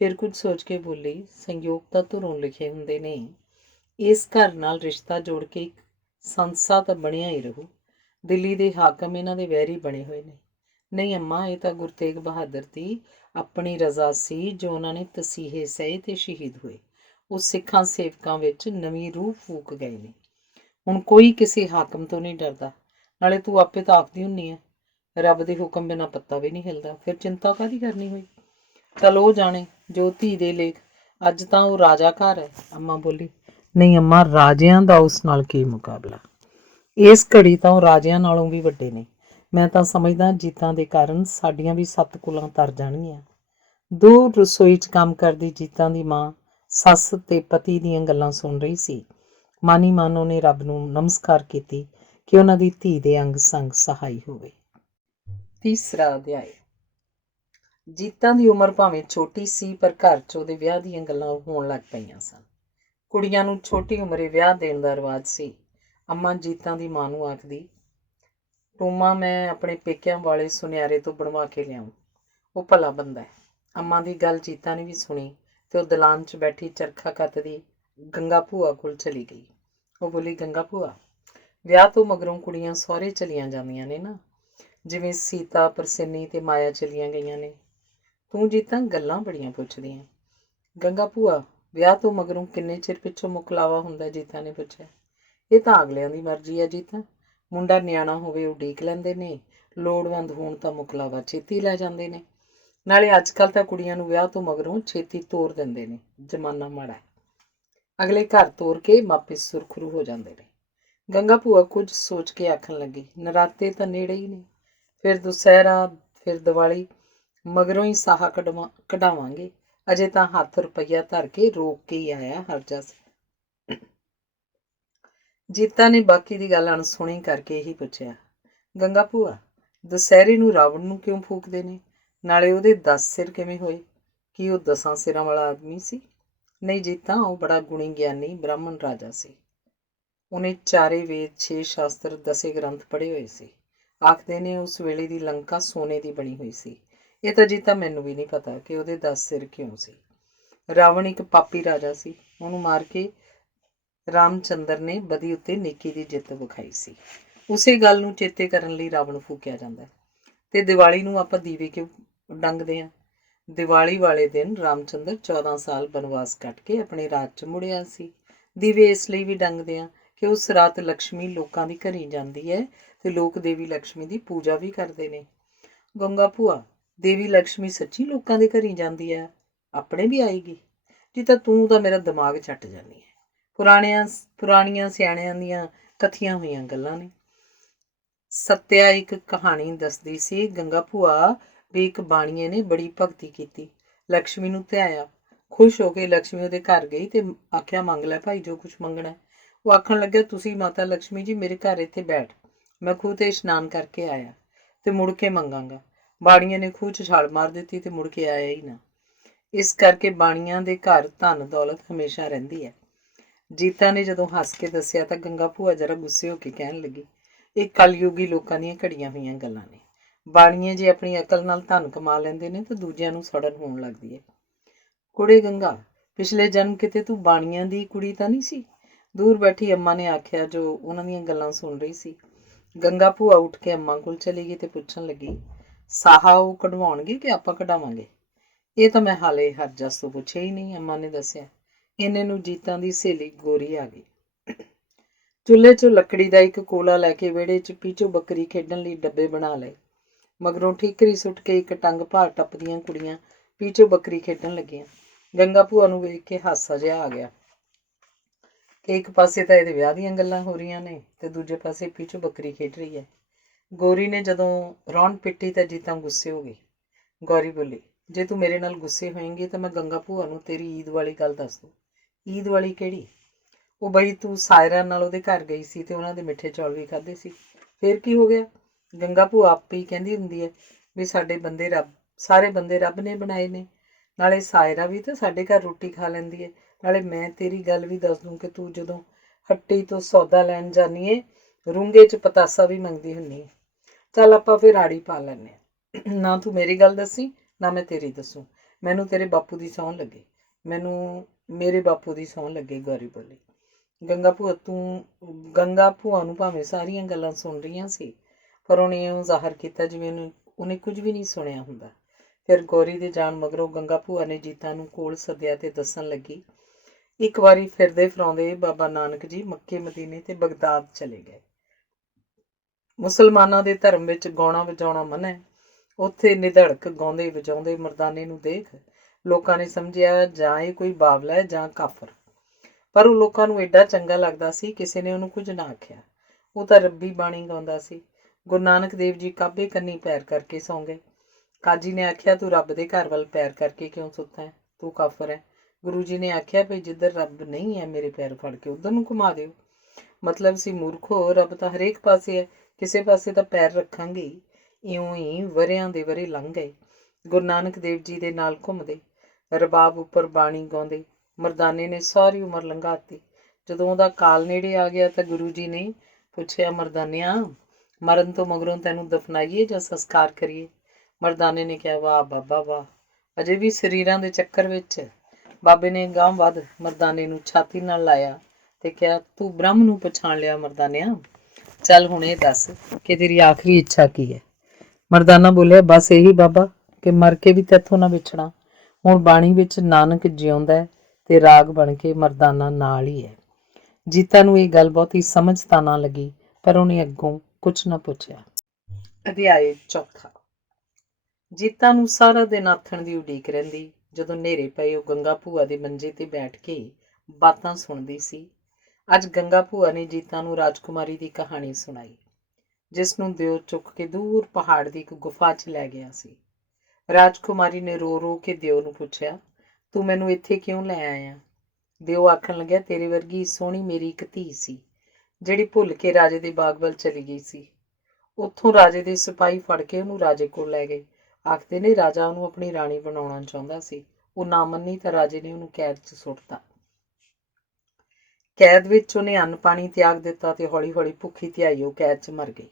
ਫਿਰ ਕੁਝ ਸੋਚ ਕੇ ਬੋਲੀ, ਸੰਯੋਗ ਤਾਂ ਧੁਰੋਂ ਲਿਖੇ ਹੁੰਦੇ ਨੇ, ਇਸ ਘਰ ਨਾਲ ਰਿਸ਼ਤਾ ਜੋੜ ਕੇ ਇੱਕ ਸੰਸਾ ਤਾਂ ਬਣਿਆ ਹੀ ਰਹੂ। ਦਿੱਲੀ ਦੇ ਹਾਕਮ ਇਹਨਾਂ ਦੇ ਵੈਰੀ ਬਣੇ ਹੋਏ ਨੇ। ਨਹੀਂ ਅੰਮਾ, ਇਹ ਤਾਂ ਗੁਰੂ ਤੇਗ ਬਹਾਦਰ ਦੀ ਆਪਣੀ ਰਜ਼ਾ ਸੀ ਜੋ ਉਹਨਾਂ ਨੇ ਤਸੀਹੇ ਸਹੇ ਤੇ ਸ਼ਹੀਦ ਹੋਏ। ਉਹ ਸਿੱਖਾਂ ਸੇਵਕਾਂ ਵਿੱਚ ਨਵੀਂ ਰੂਹ ਫੂਕ ਗਏ ਨੇ। ਹੁਣ ਕੋਈ ਕਿਸੇ ਹਾਕਮ ਤੋਂ ਨਹੀਂ ਡਰਦਾ। ਨਾਲੇ ਤੂੰ ਆਪੇ ਤਾਂ ਆਖਦੀ ਹੁੰਨੀ ਹੈ, ਰੱਬ ਦੇ ਹੁਕਮ ਬਿਨਾਂ ਪੱਤਾ ਵੀ ਨਹੀਂ ਹਿਲਦਾ, ਫਿਰ ਚਿੰਤਾ ਕਾਹਦੀ ਕਰਨੀ ਹੋਈ? ਚੱਲ ਉਹ ਜਾਣੇ ਜੋ ਧੀ ਦੇ ਲੇਖ, ਅੱਜ ਤਾਂ ਉਹ ਰਾਜਾ ਘਰ ਹੈ। ਅੰਮਾ ਬੋਲੀ, ਨਹੀਂ ਅੰਮਾ, ਰਾਜਿਆਂ ਦਾ ਉਸ ਨਾਲ ਕੀ ਮੁਕਾਬਲਾ, ਇਸ ਘੜੀ ਤਾਂ ਉਹ ਰਾਜਿਆਂ ਨਾਲੋਂ ਵੀ ਵੱਡੇ ਨੇ। ਮੈਂ ਤਾਂ ਸਮਝਦਾ ਜੀਤਾਂ ਦੇ ਕਾਰਨ ਸਾਡੀਆਂ ਵੀ 7 ਕੁਲਾਂ ਤਰ ਜਾਣਗੀਆਂ। ਦੂਰ ਰਸੋਈ 'ਚ ਕੰਮ ਕਰਦੀ ਜੀਤਾਂ ਦੀ ਮਾਂ ਸੱਸ ਤੇ ਪਤੀ ਦੀਆਂ ਗੱਲਾਂ ਸੁਣ ਰਹੀ ਸੀ। ਮਾਨੀ ਮਨ ਉਹਨੇ ਰੱਬ ਨੂੰ ਨਮਸਕਾਰ ਕੀਤੀ ਕਿ ਉਹਨਾਂ ਦੀ ਧੀ ਦੇ ਅੰਗ ਸੰਗ ਸਹਾਈ ਹੋਵੇ। ਤੀਸਰਾ ਅਧਿਆਇ। ਜੀਤਾਂ ਦੀ ਉਮਰ ਭਾਵੇਂ ਛੋਟੀ ਸੀ, ਪਰ ਘਰ 'ਚ ਉਹਦੇ ਵਿਆਹ ਦੀਆਂ ਗੱਲਾਂ ਹੋਣ ਲੱਗ ਪਈਆਂ ਸਨ। ਕੁੜੀਆਂ ਨੂੰ ਛੋਟੀ ਉਮਰੇ ਵਿਆਹ ਦੇਣ ਦਾ ਰਿਵਾਜ ਸੀ। ਅੰਮਾ ਜੀਤਾਂ ਦੀ ਮਾਂ ਨੂੰ ਆਖਦੀ, ਟੂਮਾ ਮੈਂ ਆਪਣੇ ਪੇਕਿਆਂ ਵਾਲੇ ਸੁਨਿਆਰੇ ਤੋਂ ਬਣਵਾ ਕੇ ਲਿਆਉਂ, ਉਹ ਭਲਾ ਬੰਦਾ ਹੈ। ਅੰਮਾ ਦੀ ਗੱਲ ਜੀਤਾਂ ਨੇ ਵੀ ਸੁਣੀ ਤੇ ਉਹ ਦਲਾਨ 'ਚ ਬੈਠੀ ਚਰਖਾ ਕੱਤਦੀ ਗੰਗਾ ਭੂਆ ਕੋਲ ਚਲੀ ਗਈ। ਉਹ ਬੋਲੀ, ਗੰਗਾ ਭੂਆ, ਵਿਆਹ ਤੋਂ ਮਗਰੋਂ ਕੁੜੀਆਂ ਸਹੁਰੇ ਚਲੀਆਂ ਜਾਂਦੀਆਂ ਨੇ ਨਾ, ਜਿਵੇਂ ਸੀਤਾ, ਪ੍ਰਸਿੰਨੀ ਤੇ ਮਾਇਆ ਚਲੀਆਂ ਗਈਆਂ ਨੇ। ਤੂੰ ਜੀਤਾਂ ਗੱਲਾਂ ਬੜੀਆਂ ਪੁੱਛਦੀਆਂ। ਗੰਗਾ ਭੂਆ, ਵਿਆਹ ਤੋਂ ਮਗਰੋਂ ਕਿੰਨੇ ਚਿਰ ਪਿੱਛੋਂ ਮੁਕਲਾਵਾ ਹੁੰਦਾ? ਜੀਤਾਂ ਨੇ ਪੁੱਛਿਆ। ਇਹ ਤਾਂ ਅਗਲਿਆਂ ਦੀ ਮਰਜ਼ੀ ਹੈ ਜੀਤਾਂ, ਮੁੰਡਾ ਨਿਆਣਾ ਹੋਵੇ ਉਡੀਕ ਲੈਂਦੇ ਨੇ, ਲੋੜਵੰਦ ਹੋਣ ਤਾਂ ਮੁਕਲਾਵਾ ਛੇਤੀ ਲੈ ਜਾਂਦੇ ਨੇ। ਨਾਲੇ ਅੱਜ ਕੱਲ੍ਹ ਤਾਂ ਕੁੜੀਆਂ ਨੂੰ ਵਿਆਹ ਤੋਂ ਮਗਰੋਂ ਛੇਤੀ ਤੋਰ ਦਿੰਦੇ ਨੇ, ਜ਼ਮਾਨਾ ਮਾੜਾ ਹੈ। ਅਗਲੇ ਘਰ ਤੋਰ ਕੇ ਮਾਪੇ ਸੁਰਖਰੂ ਹੋ ਜਾਂਦੇ ਨੇ। ਗੰਗਾ ਭੂਆ ਕੁਝ ਸੋਚ ਕੇ ਆਖਣ ਲੱਗੀ, ਨਰਾਤੇ ਤਾਂ ਨੇੜੇ ਹੀ ਨੇ, ਫਿਰ ਦੁਸਹਿਰਾ, ਫਿਰ ਦੀਵਾਲੀ, ਮਗਰੋਂ ਹੀ ਸਾਹਾ ਕਢਾਵਾਂਗੇ। ਅਜੇ ਤਾਂ ਹੱਥ ਰੁਪਈਆ ਧਰ ਕੇ ਰੋਕ ਕੇ ਹੀ ਆਇਆ ਹਰਜਸ। ਜੀਤਾਂ ਨੇ ਬਾਕੀ ਦੀ ਗੱਲ ਅਣਸੁਣੀ ਕਰਕੇ ਇਹੀ ਪੁੱਛਿਆ, ਗੰਗਾ ਭੂਆ, ਦੁਸਹਿਰੇ ਨੂੰ ਰਾਵਣ ਨੂੰ ਕਿਉਂ ਫੂਕਦੇ ਨੇ? ਨਾਲੇ ਉਹਦੇ 10 ਸਿਰ ਕਿਵੇਂ ਹੋਏ? ਕਿ ਉਹ 10 ਸਿਰਾਂ ਵਾਲਾ ਆਦਮੀ ਸੀ? ਨਹੀਂ ਜੀਤਾ, ਉਹ ਬੜਾ ਗੁਣੀ ਗਿਆਨੀ ਬ੍ਰਾਹਮਣ ਰਾਜਾ ਸੀ। ਉਹਨੇ 4 ਵੇਦ 6 ਸ਼ਾਸਤਰ 10 ਗ੍ਰੰਥ ਪੜ੍ਹੇ ਹੋਏ ਸੀ। ਆਖਦੇ ਨੇ ਉਸ ਵੇਲੇ ਦੀ ਲੰਕਾ ਸੋਨੇ ਦੀ ਬਣੀ ਹੋਈ ਸੀ। ਇਹ ਤਾਂ ਜੀਤਾ ਮੈਨੂੰ ਵੀ ਨਹੀਂ ਪਤਾ ਕਿ ਉਹਦੇ 10 ਸਿਰ ਕਿਉਂ ਸੀ। ਰਾਵਣ ਇੱਕ ਪਾਪੀ ਰਾਜਾ ਸੀ। ਉਹਨੂੰ ਮਾਰ ਕੇ ਰਾਮਚੰਦਰ ਨੇ ਬਦੀ ਉੱਤੇ ਨੇਕੀ ਦੀ ਜਿੱਤ ਵਿਖਾਈ ਸੀ। ਉਸੇ ਗੱਲ ਨੂੰ ਚੇਤੇ ਕਰਨ ਲਈ ਰਾਵਣ ਫੂਕਿਆ ਜਾਂਦਾ। ਤੇ ਦੀਵਾਲੀ ਨੂੰ ਆਪਾਂ ਦੀਵੇ ਕਿਉਂ ਡੰਗਦੇ ਹਾਂ? ਦੀਵਾਲੀ ਵਾਲੇ ਦਿਨ ਰਾਮਚੰਦਰ 14 ਸਾਲ ਬਨਵਾਸ ਕੱਟ ਕੇ ਆਪਣੇ ਰਾਜ 'ਚ ਮੁੜਿਆ ਸੀ। ਦੀਵੇ ਇਸ ਲਈ ਵੀ ਡੰਗਦੇ ਹਾਂ ਕਿ ਉਸ ਰਾਤ ਲਕਸ਼ਮੀ ਲੋਕਾਂ ਦੀ ਘਰੀ ਜਾਂਦੀ ਹੈ ਤੇ ਲੋਕ ਦੇਵੀ ਲਕਸ਼ਮੀ ਦੀ ਪੂਜਾ ਵੀ ਕਰਦੇ ਨੇ। ਗੰਗਾ ਭੂਆ, ਦੇਵੀ ਲਕਸ਼ਮੀ ਸੱਚੀ ਲੋਕਾਂ ਦੇ ਘਰੀ ਜਾਂਦੀ ਹੈ? ਆਪਣੇ ਵੀ ਆਏਗੀ? ਜੀ ਤਾਂ ਤੂੰ ਤਾਂ ਮੇਰਾ ਦਿਮਾਗ ਚੱਟ ਜਾਂਦੀ ਹੈ। ਪੁਰਾਣੀਆਂ ਸਿਆਣਿਆਂ ਦੀਆਂ ਕਥੀਆਂ ਹੋਈਆਂ ਗੱਲਾਂ ਨੇ। ਸੱਤਿਆ ਇੱਕ ਕਹਾਣੀ ਦੱਸਦੀ ਸੀ ਗੰਗਾ ਭੂਆ ਵੀ ਇੱਕ ਬਾਣੀਏ ਨੇ ਬੜੀ ਭਗਤੀ ਕੀਤੀ, ਲਕਸ਼ਮੀ ਨੂੰ ਧਿਆਇਆ। ਖੁਸ਼ ਹੋ ਕੇ ਲਕਸ਼ਮੀ ਉਹਦੇ ਘਰ ਗਈ ਤੇ ਆਖਿਆ ਮੰਗ ਲੈ ਭਾਈ ਜੋ ਕੁਛ ਮੰਗਣਾ। ਉਹ ਆਖਣ ਲੱਗਿਆ ਤੁਸੀਂ ਮਾਤਾ ਲਕਸ਼ਮੀ ਜੀ ਮੇਰੇ ਘਰ ਇੱਥੇ ਬੈਠ, ਮੈਂ ਖੂਹ ਤੇ ਇਸ਼ਨਾਨ ਕਰਕੇ ਆਇਆ ਤੇ ਮੁੜ ਕੇ ਮੰਗਾਂਗਾ। ਬਾਣੀਏ ਨੇ ਖੂਹ 'ਚ ਛਾਲ ਮਾਰ ਦਿੱਤੀ ਤੇ ਮੁੜ ਕੇ ਆਇਆ ਹੀ ਨਾ। ਇਸ ਕਰਕੇ ਬਾਣੀਆਂ ਦੇ ਘਰ ਧਨ ਦੌਲਤ ਹਮੇਸ਼ਾ ਰਹਿੰਦੀ ਹੈ। ਜੀਤਾ ਨੇ ਜਦੋਂ ਹੱਸ ਕੇ ਦੱਸਿਆ ਤਾਂ ਗੰਗਾ ਭੂਆ ਜਰਾ ਗੁੱਸੇ ਹੋ ਕੇ ਕਹਿਣ ਲੱਗੀ, ਇਹ ਕਲਯੁਗੀ ਲੋਕਾਂ ਦੀਆਂ ਘੜੀਆਂ ਹੋਈਆਂ ਗੱਲਾਂ ਨੇ। ਬਾਣੀਏ ਜੇ ਆਪਣੀ ਅਕਲ ਨਾਲ ਧਨ ਕਮਾ ਲੈਂਦੇ ਨੇ ਤਾਂ ਦੂਜਿਆਂ ਨੂੰ ਸੜਨ ਹੋਣ ਲੱਗਦੀ ਹੈ। ਕੁੜੇ ਗੰਗਾ, ਪਿਛਲੇ ਜਨਮ ਕਿਤੇ ਤੂੰ ਬਾਣੀਆਂ ਦੀ ਕੁੜੀ ਤਾਂ ਨਹੀਂ ਸੀ? ਦੂਰ ਬੈਠੀ ਅੰਮਾ ਨੇ ਆਖਿਆ ਜੋ ਉਹਨਾਂ ਦੀਆਂ ਗੱਲਾਂ ਸੁਣ ਰਹੀ ਸੀ। ਗੰਗਾ ਭੂਆ ਉੱਠ ਕੇ ਅੰਮਾ ਕੋਲ ਚਲੀ ਗਈ ਤੇ ਪੁੱਛਣ ਲੱਗੀ, ਸਾਹਾ ਉਹ ਕਢਵਾਉਣਗੇ ਕਿ ਆਪਾਂ ਕਢਾਵਾਂਗੇ? ਇਹ ਤਾਂ ਮੈਂ ਹਾਲੇ ਹਰਜਸ ਤੋਂ ਪੁੱਛਿਆ ਹੀ ਨਹੀਂ, ਅੰਮਾ ਨੇ ਦੱਸਿਆ। ਇੰਨੇ ਨੂੰ ਜੀਤਾਂ ਦੀ ਸਹੇਲੀ ਗੋਰੀ ਆ ਗਈ। ਚੁੱਲ੍ਹੇ 'ਚੋਂ ਲੱਕੜੀ ਦਾ ਇੱਕ ਕੋਲਾ ਲੈ ਕੇ ਵਿਹੜੇ 'ਚ ਪੀਚੋ ਬੱਕਰੀ ਖੇਡਣ ਲਈ ਡੱਬੇ ਬਣਾ ਲਏ। ਮਗਰੋਂ ਠੀਕਰੀ ਸੁੱਟ ਕੇ ਇੱਕ ਟੰਗ ਭਾਰ ਟੱਪਦੀਆਂ ਕੁੜੀਆਂ ਪੀਚੋ ਬੱਕਰੀ ਖੇਡਣ ਲੱਗੀਆਂ। ਗੰਗਾ ਭੂਆ ਨੂੰ ਵੇਖ ਕੇ ਹਾਸਾ ਜਿਹਾ ਆ ਗਿਆ ਕਿ ਇੱਕ ਪਾਸੇ ਤਾਂ ਇਹਦੇ ਵਿਆਹ ਦੀਆਂ ਗੱਲਾਂ ਹੋ ਰਹੀਆਂ ਨੇ ਤੇ ਦੂਜੇ ਪਾਸੇ ਪੀਚੋ ਬੱਕਰੀ ਖੇਡ ਰਹੀ ਹੈ। ਗੋਰੀ ਨੇ ਜਦੋਂ ਰੌਣ ਪਿੱਟੀ ਤਾਂ ਜੀਤਾਂ ਗੁੱਸੇ ਹੋ ਗਈ। ਗੌਰੀ ਬੋਲੀ, ਜੇ ਤੂੰ ਮੇਰੇ ਨਾਲ ਗੁੱਸੇ ਹੋਏਂਗੀ ਤਾਂ ਮੈਂ ਗੰਗਾ ਭੂਆ ਨੂੰ ਤੇਰੀ ਈਦ ਵਾਲੀ ਗੱਲ ਦੱਸ ਦੂੰ। ਈਦ ਵਾਲੀ ਕਿਹੜੀ? ਉਹ ਬਈ ਤੂੰ ਸਾਇਰਾ ਨਾਲ ਉਹਦੇ ਘਰ ਗਈ ਸੀ ਤੇ ਉਹਨਾਂ ਦੇ ਮਿੱਠੇ ਚੌਲ ਵੀ ਖਾਧੇ ਸੀ। ਫੇਰ ਕੀ ਹੋ ਗਿਆ? ਗੰਗਾ ਭੂਆ ਆਪੇ ਹੀ ਕਹਿੰਦੀ ਹੁੰਦੀ ਹੈ ਵੀ ਸਾਰੇ ਬੰਦੇ ਰੱਬ ਨੇ ਬਣਾਏ ਨੇ। ਨਾਲੇ ਸਾਇਰਾ ਵੀ ਤਾਂ ਸਾਡੇ ਘਰ ਰੋਟੀ ਖਾ ਲੈਂਦੀ ਹੈ। ਨਾਲੇ ਮੈਂ ਤੇਰੀ ਗੱਲ ਵੀ ਦੱਸ ਦੂੰ ਕਿ ਤੂੰ ਜਦੋਂ ਹੱਟੀ ਤੋਂ ਸੌਦਾ ਲੈਣ ਜਾਨੀ ਏ ਰੂੰਗੇ 'ਚ ਪਤਾਸਾ ਵੀ ਮੰਗਦੀ ਹੁੰਦੀ ਹੈ। ਚੱਲ ਆਪਾਂ ਫਿਰ ਆੜੀ ਪਾ ਲੈਂਦੇ ਹਾਂ। ਨਾ ਤੂੰ ਮੇਰੀ ਗੱਲ ਦੱਸੀ ਨਾ ਮੈਂ ਤੇਰੀ ਦੱਸੂ। ਮੈਨੂੰ ਤੇਰੇ ਬਾਪੂ ਦੀ ਸਹੁੰ ਲੱਗੇ, ਮੇਰੇ ਬਾਪੂ ਦੀ ਸਹੁੰ ਲੱਗੇ, ਗੌਰੀ ਬੋਲੀ। ਗੰਗਾ ਭੂਆ ਨੂੰ ਭਾਵੇਂ ਸਾਰੀਆਂ ਗੱਲਾਂ ਸੁਣ ਰਹੀਆਂ ਸੀ ਪਰ ਉਹਨੇ ਇਉਂ ਜ਼ਾਹਰ ਕੀਤਾ ਜਿਵੇਂ ਉਹਨੇ ਕੁਝ ਵੀ ਨਹੀਂ ਸੁਣਿਆ ਹੁੰਦਾ। ਫਿਰ ਗੌਰੀ ਦੇ ਜਾਣ ਮਗਰੋਂ ਗੰਗਾ ਭੂਆ ਨੇ ਜੀਤਾਂ ਨੂੰ ਕੋਲ ਸੱਦਿਆ ਤੇ ਦੱਸਣ ਲੱਗੀ, ਇੱਕ ਵਾਰੀ ਫਿਰਦੇ ਫਿਰਾਉਂਦੇ ਬਾਬਾ ਨਾਨਕ ਜੀ ਮੱਕੇ ਮਦੀਨੇ ਤੇ ਬਗਦਾਦ ਚਲੇ ਗਏ। ਮੁਸਲਮਾਨਾਂ ਦੇ ਧਰਮ ਵਿੱਚ ਗਾਉਣਾ ਵਜਾਉਣਾ ਮਨ੍ਹਾ ਹੈ। ਉੱਥੇ ਨਿਧੜਕ ਗਾਉਂਦੇ ਵਜਾਉਂਦੇ ਮਰਦਾਨੇ ਨੂੰ ਦੇਖ ਲੋਕਾਂ ਨੇ ਸਮਝਿਆ ਜਾਂ ਇਹ ਕੋਈ ਬਾਵਲਾ ਹੈ ਜਾਂ ਕਾਫਰ। ਪਰ ਉਹ ਲੋਕਾਂ ਨੂੰ ਐਡਾ ਚੰਗਾ ਲੱਗਦਾ ਸੀ ਕਿਸੇ ਨੇ ਉਹਨੂੰ ਕੁਝ ਨਾ ਆਖਿਆ। ਉਹ ਤਾਂ ਰੱਬੀ ਬਾਣੀ ਗਾਉਂਦਾ ਸੀ। ਗੁਰੂ ਨਾਨਕ ਦੇਵ ਜੀ ਕਾਬੇ ਕੰਨੀ ਪੈਰ ਕਰਕੇ ਸੌਂ ਗਏ। ਕਾਜੀ ਨੇ ਆਖਿਆ ਤੂੰ ਰੱਬ ਦੇ ਘਰ ਵੱਲ ਪੈਰ ਕਰਕੇ ਕਿਉਂ ਸੁੱਤਾ ਹੈ? ਤੂੰ ਕਾਫਰ ਹੈ। ਗੁਰੂ ਜੀ ਨੇ ਆਖਿਆ ਭਈ ਜਿੱਧਰ ਰੱਬ ਨਹੀਂ ਹੈ ਮੇਰੇ ਪੈਰ ਫੜ ਕੇ ਉੱਧਰ ਨੂੰ ਘੁਮਾ ਦਿਓ। ਮਤਲਬ ਸੀ ਮੂਰਖੋ, ਰੱਬ ਤਾਂ ਹਰੇਕ ਪਾਸੇ ਹੈ, ਕਿਸੇ ਪਾਸੇ ਤਾਂ ਪੈਰ ਰੱਖਾਂਗੇ ਹੀ। ਇਉਂ ਹੀ ਵਰ੍ਹਿਆਂ ਦੇ ਵਰ੍ਹੇ ਲੰਘ ਗਏ। ਗੁਰੂ ਨਾਨਕ ਦੇਵ ਜੀ ਦੇ ਨਾਲ ਘੁੰਮਦੇ, ਰਬਾਬ ਉੱਪਰ ਬਾਣੀ ਗਾਉਂਦੇ ਮਰਦਾਨੇ ਨੇ ਸਾਰੀ ਉਮਰ ਲੰਘਾਤੀ। ਜਦੋਂ ਉਹਦਾ ਕਾਲ ਨੇੜੇ ਆ ਗਿਆ ਤਾਂ ਗੁਰੂ ਜੀ ਨੇ ਪੁੱਛਿਆ, ਮਰਦਾਨਿਆਂ ਮਰਨ ਤੋਂ ਮਗਰੋਂ ਤੈਨੂੰ ਦਫਨਾਈਏ ਜਾਂ ਸੰਸਕਾਰ ਕਰੀਏ? ਮਰਦਾਨੇ ਨੇ ਕਿਹਾ, ਵਾਹ ਬਾਬਾ ਵਾਹ, ਅਜੇ ਵੀ ਸਰੀਰਾਂ ਦੇ ਚੱਕਰ ਵਿੱਚ। ਬਾਬੇ ਨੇ ਗਾਂਹ ਵੱਧ ਮਰਦਾਨੇ ਨੂੰ ਛਾਤੀ ਨਾਲ ਲਾਇਆ ਤੇ ਕਿਹਾ, ਤੂੰ ਬ੍ਰਹਮ ਨੂੰ ਪਛਾਣ ਲਿਆ ਮਰਦਾਨਿਆਂ? ਚੱਲ ਹੁਣ ਇਹ ਦੱਸ ਕਿ ਤੇਰੀ ਆਖਰੀ ਇੱਛਾ ਕੀ ਹੈ? ਮਰਦਾਨਾ ਬੋਲਿਆ, ਬਸ ਇਹੀ ਬਾਬਾ ਕਿ ਮਰ ਕੇ ਵੀ ਤੈਥੋਂ ਨਾ ਵਿਛਣਾ। ਹੁਣ ਬਾਣੀ ਵਿੱਚ ਨਾਨਕ ਜਿਉਂਦਾ ਤੇ ਰਾਗ ਬਣ ਕੇ ਮਰਦਾਨਾ ਨਾਲ ਹੀ ਹੈ। ਜੀਤਾ ਨੂੰ ਇਹ ਗੱਲ ਬਹੁਤੀ ਸਮਝ ਤਾਂ ਨਾ ਲੱਗੀ ਪਰ ਉਹਨੇ ਅੱਗੋਂ ਕੁਛ ਨਾ ਪੁੱਛਿਆ। ਅਧਿਆਇ ਚੌਥਾ। ਜੀਤਾ ਨੂੰ ਸਾਰਾ ਦਿਨ ਆਥਣ ਦੀ ਉਡੀਕ ਰਹਿੰਦੀ। ਜਦੋਂ ਹਨੇਰੇ ਪਏ ਉਹ ਗੰਗਾ ਭੂਆ ਦੇ ਮੰਜੇ ਤੇ ਬੈਠ ਕੇ ਬਾਤਾਂ ਸੁਣਦੀ ਸੀ। ਅੱਜ ਗੰਗਾ ਭੂਆ ਨੇ ਜੀਤਾ ਨੂੰ ਰਾਜਕੁਮਾਰੀ ਦੀ ਕਹਾਣੀ ਸੁਣਾਈ ਜਿਸ ਨੂੰ ਦਿਓ ਚੁੱਕ ਕੇ ਦੂਰ ਪਹਾੜ ਦੀ ਇੱਕ ਗੁਫਾ 'ਚ ਲੈ ਗਿਆ ਸੀ। ਰਾਜਕੁਮਾਰੀ ਨੇ ਰੋ ਰੋ ਕੇ ਦਿਓ ਨੂੰ ਪੁੱਛਿਆ, ਤੂੰ ਮੈਨੂੰ ਇੱਥੇ ਕਿਉਂ ਲੈ ਆਇਆ? ਦਿਓ ਆਖਣ ਲੱਗਿਆ, ਤੇਰੇ ਵਰਗੀ ਸੋਹਣੀ ਮੇਰੀ ਇੱਕ ਧੀ ਸੀ ਜਿਹੜੀ ਭੁੱਲ ਕੇ ਰਾਜੇ ਦੇ ਬਾਗ ਵੱਲ ਚਲੀ ਗਈ ਸੀ। ਉੱਥੋਂ ਰਾਜੇ ਦੇ ਸਿਪਾਹੀ ਫੜ ਕੇ ਉਹਨੂੰ ਰਾਜੇ ਕੋਲ ਲੈ ਗਏ। ਆਖਦੇ ਨੇ ਰਾਜਾ ਉਹਨੂੰ ਆਪਣੀ ਰਾਣੀ ਬਣਾਉਣਾ ਚਾਹੁੰਦਾ ਸੀ। ਉਹ ਨਾ ਮੰਨੀ ਤਾਂ ਰਾਜੇ ਨੇ ਉਹਨੂੰ ਕੈਦ 'ਚ ਸੁੱਟਤਾ। ਕੈਦ ਵਿੱਚ ਉਹਨੇ ਅੰਨ ਪਾਣੀ ਤਿਆਗ ਦਿੱਤਾ ਤੇ ਹੌਲੀ ਹੌਲੀ ਭੁੱਖੀ ਧਿਆਈ ਉਹ ਕੈਦ 'ਚ ਮਰ ਗਈ।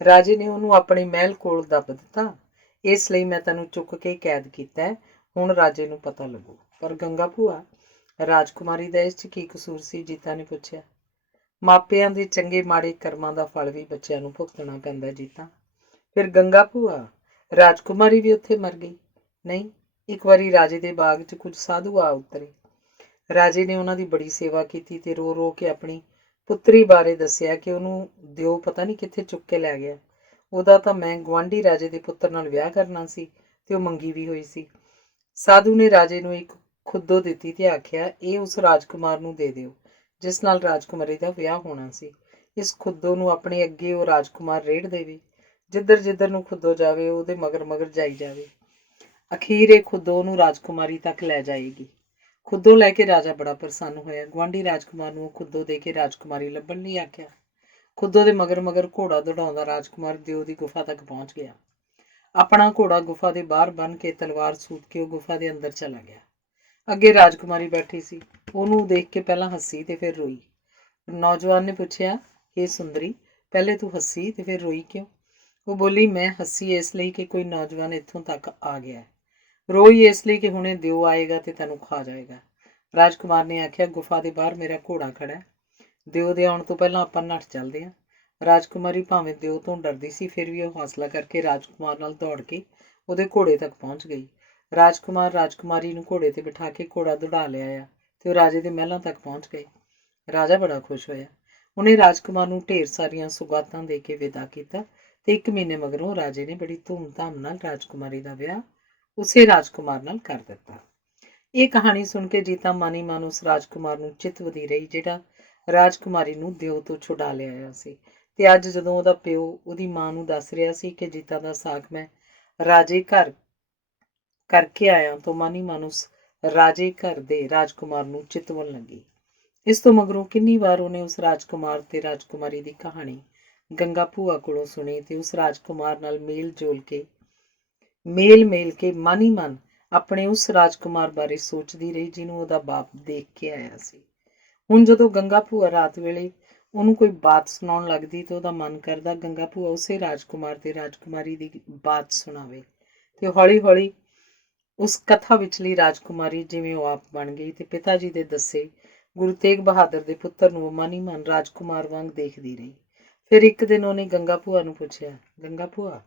ਰਾਜੇ ਨੇ ਉਹਨੂੰ ਆਪਣੇ ਮਹਿਲ ਕੋਲ ਦੱਬ ਦਿੱਤਾ। ਇਸ ਲਈ ਮੈਂ ਤੈਨੂੰ ਚੁੱਕ ਕੇ ਕੈਦ ਕੀਤਾ ਹੈ, ਹੁਣ ਰਾਜੇ ਨੂੰ ਪਤਾ ਲੱਗੂ। ਪਰ ਗੰਗਾ ਭੂਆ, ਰਾਜਕੁਮਾਰੀ ਦਾ ਇਸ 'ਚ ਕੀ ਕਸੂਰ ਸੀ? ਜੀਤਾ ਨੇ ਪੁੱਛਿਆ। ਮਾਪਿਆਂ ਦੇ ਚੰਗੇ ਮਾੜੇ ਕਰਮਾਂ ਦਾ ਫਲ ਵੀ ਬੱਚਿਆਂ ਨੂੰ ਭੁਗਤਣਾ ਪੈਂਦਾ ਜੀਤਾ। ਫਿਰ ਗੰਗਾ ਭੂਆ, ਰਾਜਕੁਮਾਰੀ ਵੀ ਉੱਥੇ ਮਰ ਗਈ? ਨਹੀਂ, ਇੱਕ ਵਾਰੀ ਰਾਜੇ ਦੇ ਬਾਗ 'ਚ ਕੁਝ ਸਾਧੂ ਆ ਉਤਰੇ। ਰਾਜੇ ਨੇ ਉਹਨਾਂ ਦੀ ਬੜੀ ਸੇਵਾ ਕੀਤੀ ਤੇ ਰੋ ਰੋ ਕੇ ਆਪਣੀ ਪੁੱਤਰੀ ਬਾਰੇ ਦੱਸਿਆ ਕਿ ਉਹਨੂੰ ਦਿਓ ਪਤਾ ਨਹੀਂ ਕਿੱਥੇ ਚੁੱਕ ਕੇ ਲੈ ਗਿਆ। ਉਹਦਾ ਤਾਂ ਮੈਂ ਗੁਆਂਢੀ ਰਾਜੇ ਦੇ ਪੁੱਤਰ ਨਾਲ ਵਿਆਹ ਕਰਨਾ ਸੀ ਤੇ ਉਹ ਮੰਗੀ ਵੀ ਹੋਈ ਸੀ। ਸਾਧੂ ਨੇ ਰਾਜੇ ਨੂੰ ਇੱਕ ਖੁੱਦੋ ਦਿੱਤੀ ਤੇ ਆਖਿਆ, ਇਹ ਉਸ ਰਾਜਕੁਮਾਰ ਨੂੰ ਦੇ ਦਿਓ ਜਿਸ ਨਾਲ ਰਾਜਕੁਮਾਰੀ ਦਾ ਵਿਆਹ ਹੋਣਾ ਸੀ। ਇਸ ਖੁੱਦੋ ਨੂੰ ਆਪਣੇ ਅੱਗੇ ਉਹ ਰਾਜਕੁਮਾਰ ਰੇੜ ਦੇਵੇ। ਜਿੱਧਰ ਜਿੱਧਰ ਨੂੰ ਖੁੱਦੋ ਜਾਵੇ ਉਹਦੇ ਮਗਰ ਮਗਰ ਜਾਈ ਜਾਵੇ। ਅਖੀਰ ਇਹ ਖੁੱਦੋ ਨੂੰ ਰਾਜਕੁਮਾਰੀ ਤੱਕ ਲੈ ਜਾਏਗੀ। ਖੁੱਦੋ ਲੈ ਕੇ ਰਾਜਾ ਬੜਾ ਪ੍ਰਸੰਨ ਹੋਇਆ। ਗੁਆਂਢੀ ਰਾਜਕੁਮਾਰ ਨੂੰ ਖੁੱਦੋ ਦੇ ਕੇ ਰਾਜਕੁਮਾਰੀ ਲੱਭਣ ਲਈ ਆਖਿਆ। ਖੁੱਦੋ ਦੇ ਮਗਰ ਮਗਰ ਘੋੜਾ ਦੌੜਾਉਂਦਾ ਰਾਜਕੁਮਾਰ ਦਿਓ ਦੀ ਗੁਫਾ ਤੱਕ ਪਹੁੰਚ ਗਿਆ। ਆਪਣਾ ਘੋੜਾ ਗੁਫਾ ਦੇ ਬਾਹਰ ਬੰਨ੍ਹ ਕੇ ਤਲਵਾਰ ਸੂਤ ਕੇ ਉਹ ਗੁਫਾ ਦੇ ਅੰਦਰ ਚਲਾ ਗਿਆ। ਅੱਗੇ ਰਾਜਕੁਮਾਰੀ ਬੈਠੀ ਸੀ। ਉਹਨੂੰ ਦੇਖ ਕੇ ਪਹਿਲਾਂ ਹੱਸੀ ਤੇ ਫਿਰ ਰੋਈ। ਨੌਜਵਾਨ ਨੇ ਪੁੱਛਿਆ, ਇਹ ਸੁੰਦਰੀ, ਪਹਿਲੇ ਤੂੰ ਹੱਸੀ ਤੇ ਫਿਰ ਰੋਈ ਕਿਉਂ? ਉਹ ਬੋਲੀ, ਮੈਂ ਹੱਸੀ ਇਸ ਲਈ ਕਿ ਕੋਈ ਨੌਜਵਾਨ ਇੱਥੋਂ ਤੱਕ ਆ ਗਿਆ, ਰੋਈ ਇਸ ਲਈ ਕਿ ਹੁਣੇ ਦਿਓ ਆਏਗਾ ਤੇ ਤੈਨੂੰ ਖਾ ਜਾਏਗਾ। ਰਾਜਕੁਮਾਰ ਨੇ ਆਖਿਆ, ਗੁਫਾ ਦੇ ਬਾਹਰ ਮੇਰਾ ਘੋੜਾ ਖੜਾ, ਦਿਓ ਦੇ ਆਉਣ ਤੋਂ ਪਹਿਲਾਂ ਆਪਾਂ ਨੱਠ ਚੱਲਦੇ ਹਾਂ। ਰਾਜਕੁਮਾਰੀ ਭਾਵੇਂ ਦਿਓ ਤੋਂ ਡਰਦੀ ਸੀ, ਫਿਰ ਵੀ ਉਹ ਹੌਸਲਾ ਕਰਕੇ ਰਾਜਕੁਮਾਰ ਨਾਲ ਦੌੜ ਕੇ ਉਹਦੇ ਘੋੜੇ ਤੱਕ ਪਹੁੰਚ ਗਈ। ਰਾਜਕੁਮਾਰ ਰਾਜਕੁਮਾਰੀ ਨੂੰ ਘੋੜੇ ਤੇ ਬਿਠਾ ਕੇ ਘੋੜਾ ਦੌੜਾ ਲਿਆਇਆ ਤੇ ਉਹ ਰਾਜੇ ਦੇ ਮਹਿਲਾਂ ਤੱਕ ਪਹੁੰਚ ਗਏ। ਰਾਜਾ ਬੜਾ ਖੁਸ਼ ਹੋਇਆ। ਉਹਨੇ ਰਾਜਕੁਮਾਰ ਨੂੰ ਢੇਰ ਸਾਰੀਆਂ ਸੁਗਾਤਾਂ ਦੇ ਕੇ ਵਿਦਾ ਕੀਤਾ ਤੇ 1 ਮਹੀਨੇ ਮਗਰੋਂ ਰਾਜੇ ਨੇ ਬੜੀ ਧੂਮਧਾਮ ਨਾਲ ਰਾਜਕੁਮਾਰੀ ਦਾ ਵਿਆਹ ਉਸੇ ਰਾਜਕੁਮਾਰ ਨਾਲ ਕਰ ਦਿੱਤਾ। ਇਹ ਕਹਾਣੀ ਸੁਣ ਕੇ ਜੀਤਾ ਮਨ ਹੀ ਮਨ ਉਸ ਰਾਜਕੁਮਾਰ ਨੂੰ ਚਿਤਵਦੀ ਰਹੀ ਜਿਹੜਾ ਰਾਜਕੁਮਾਰੀ ਨੂੰ ਦਿਓ ਤੋਂ ਛੁਡਾ ਲਿਆਇਆ ਸੀ। ਤੇ ਅੱਜ ਜਦੋਂ ਉਹਦਾ ਪਿਓ ਉਹਦੀ ਮਾਂ ਨੂੰ ਦੱਸ ਰਿਹਾ ਸੀ ਕਿ ਜੀਤਾ ਦਾ ਸਾਕ ਮੈਂ ਰਾਜੇ ਘਰ ਕਰਕੇ ਆਇਆ, ਤਾਂ ਮਨ ਹੀ ਮਨ ਉਸ ਰਾਜੇ ਘਰ ਦੇ ਰਾਜਕੁਮਾਰ ਨੂੰ ਚਿਤਵਣ ਲੱਗੀ। ਇਸ ਤੋਂ ਮਗਰੋਂ ਕਿੰਨੀ ਵਾਰ ਉਹਨੇ ਉਸ ਰਾਜਕੁਮਾਰ ਤੇ ਰਾਜਕੁਮਾਰੀ ਦੀ ਕਹਾਣੀ ਗੰਗਾ ਭੂਆ ਕੋਲੋਂ ਸੁਣੀ ਤੇ ਉਸ ਰਾਜਕੁਮਾਰ ਨਾਲ ਮੇਲ ਕੇ ਮਨ ਹੀ ਮਨ ਆਪਣੇ ਉਸ ਰਾਜਕੁਮਾਰ ਬਾਰੇ ਸੋਚਦੀ ਰਹੀ ਜਿਹਨੂੰ ਉਹਦਾ ਬਾਪ ਦੇਖ ਕੇ ਆਇਆ ਸੀ। ਹੁਣ ਜਦੋਂ ਗੰਗਾ ਭੂਆ ਰਾਤ ਵੇਲੇ ਉਹਨੂੰ ਕੋਈ ਬਾਤ ਸੁਣਾਉਣ ਲੱਗਦੀ ਤਾਂ ਉਹਦਾ ਮਨ ਕਰਦਾ ਗੰਗਾ ਭੂਆ ਉਸੇ ਰਾਜਕੁਮਾਰ ਤੇ ਰਾਜਕੁਮਾਰੀ ਦੀ ਬਾਤ ਸੁਣਾਵੇ ਤੇ ਹੌਲੀ ਹੌਲੀ ਉਸ ਕਥਾ ਵਿਚਲੀ ਰਾਜਕੁਮਾਰੀ ਜਿਵੇਂ ਉਹ ਆਪ ਬਣ ਗਈ ਤੇ ਪਿਤਾ ਜੀ ਦੇ ਦੱਸੇ ਗੁਰੂ ਤੇਗ ਬਹਾਦਰ ਦੇ ਪੁੱਤਰ ਨੂੰ ਮਨ ਹੀ ਮਨ ਰਾਜਕੁਮਾਰ ਵਾਂਗ ਦੇਖਦੀ ਰਹੀ। ਫਿਰ ਇੱਕ ਦਿਨ ਉਹਨੇ ਗੰਗਾ ਭੂਆ ਨੂੰ ਪੁੱਛਿਆ, ਗੰਗਾ ਭੂਆ,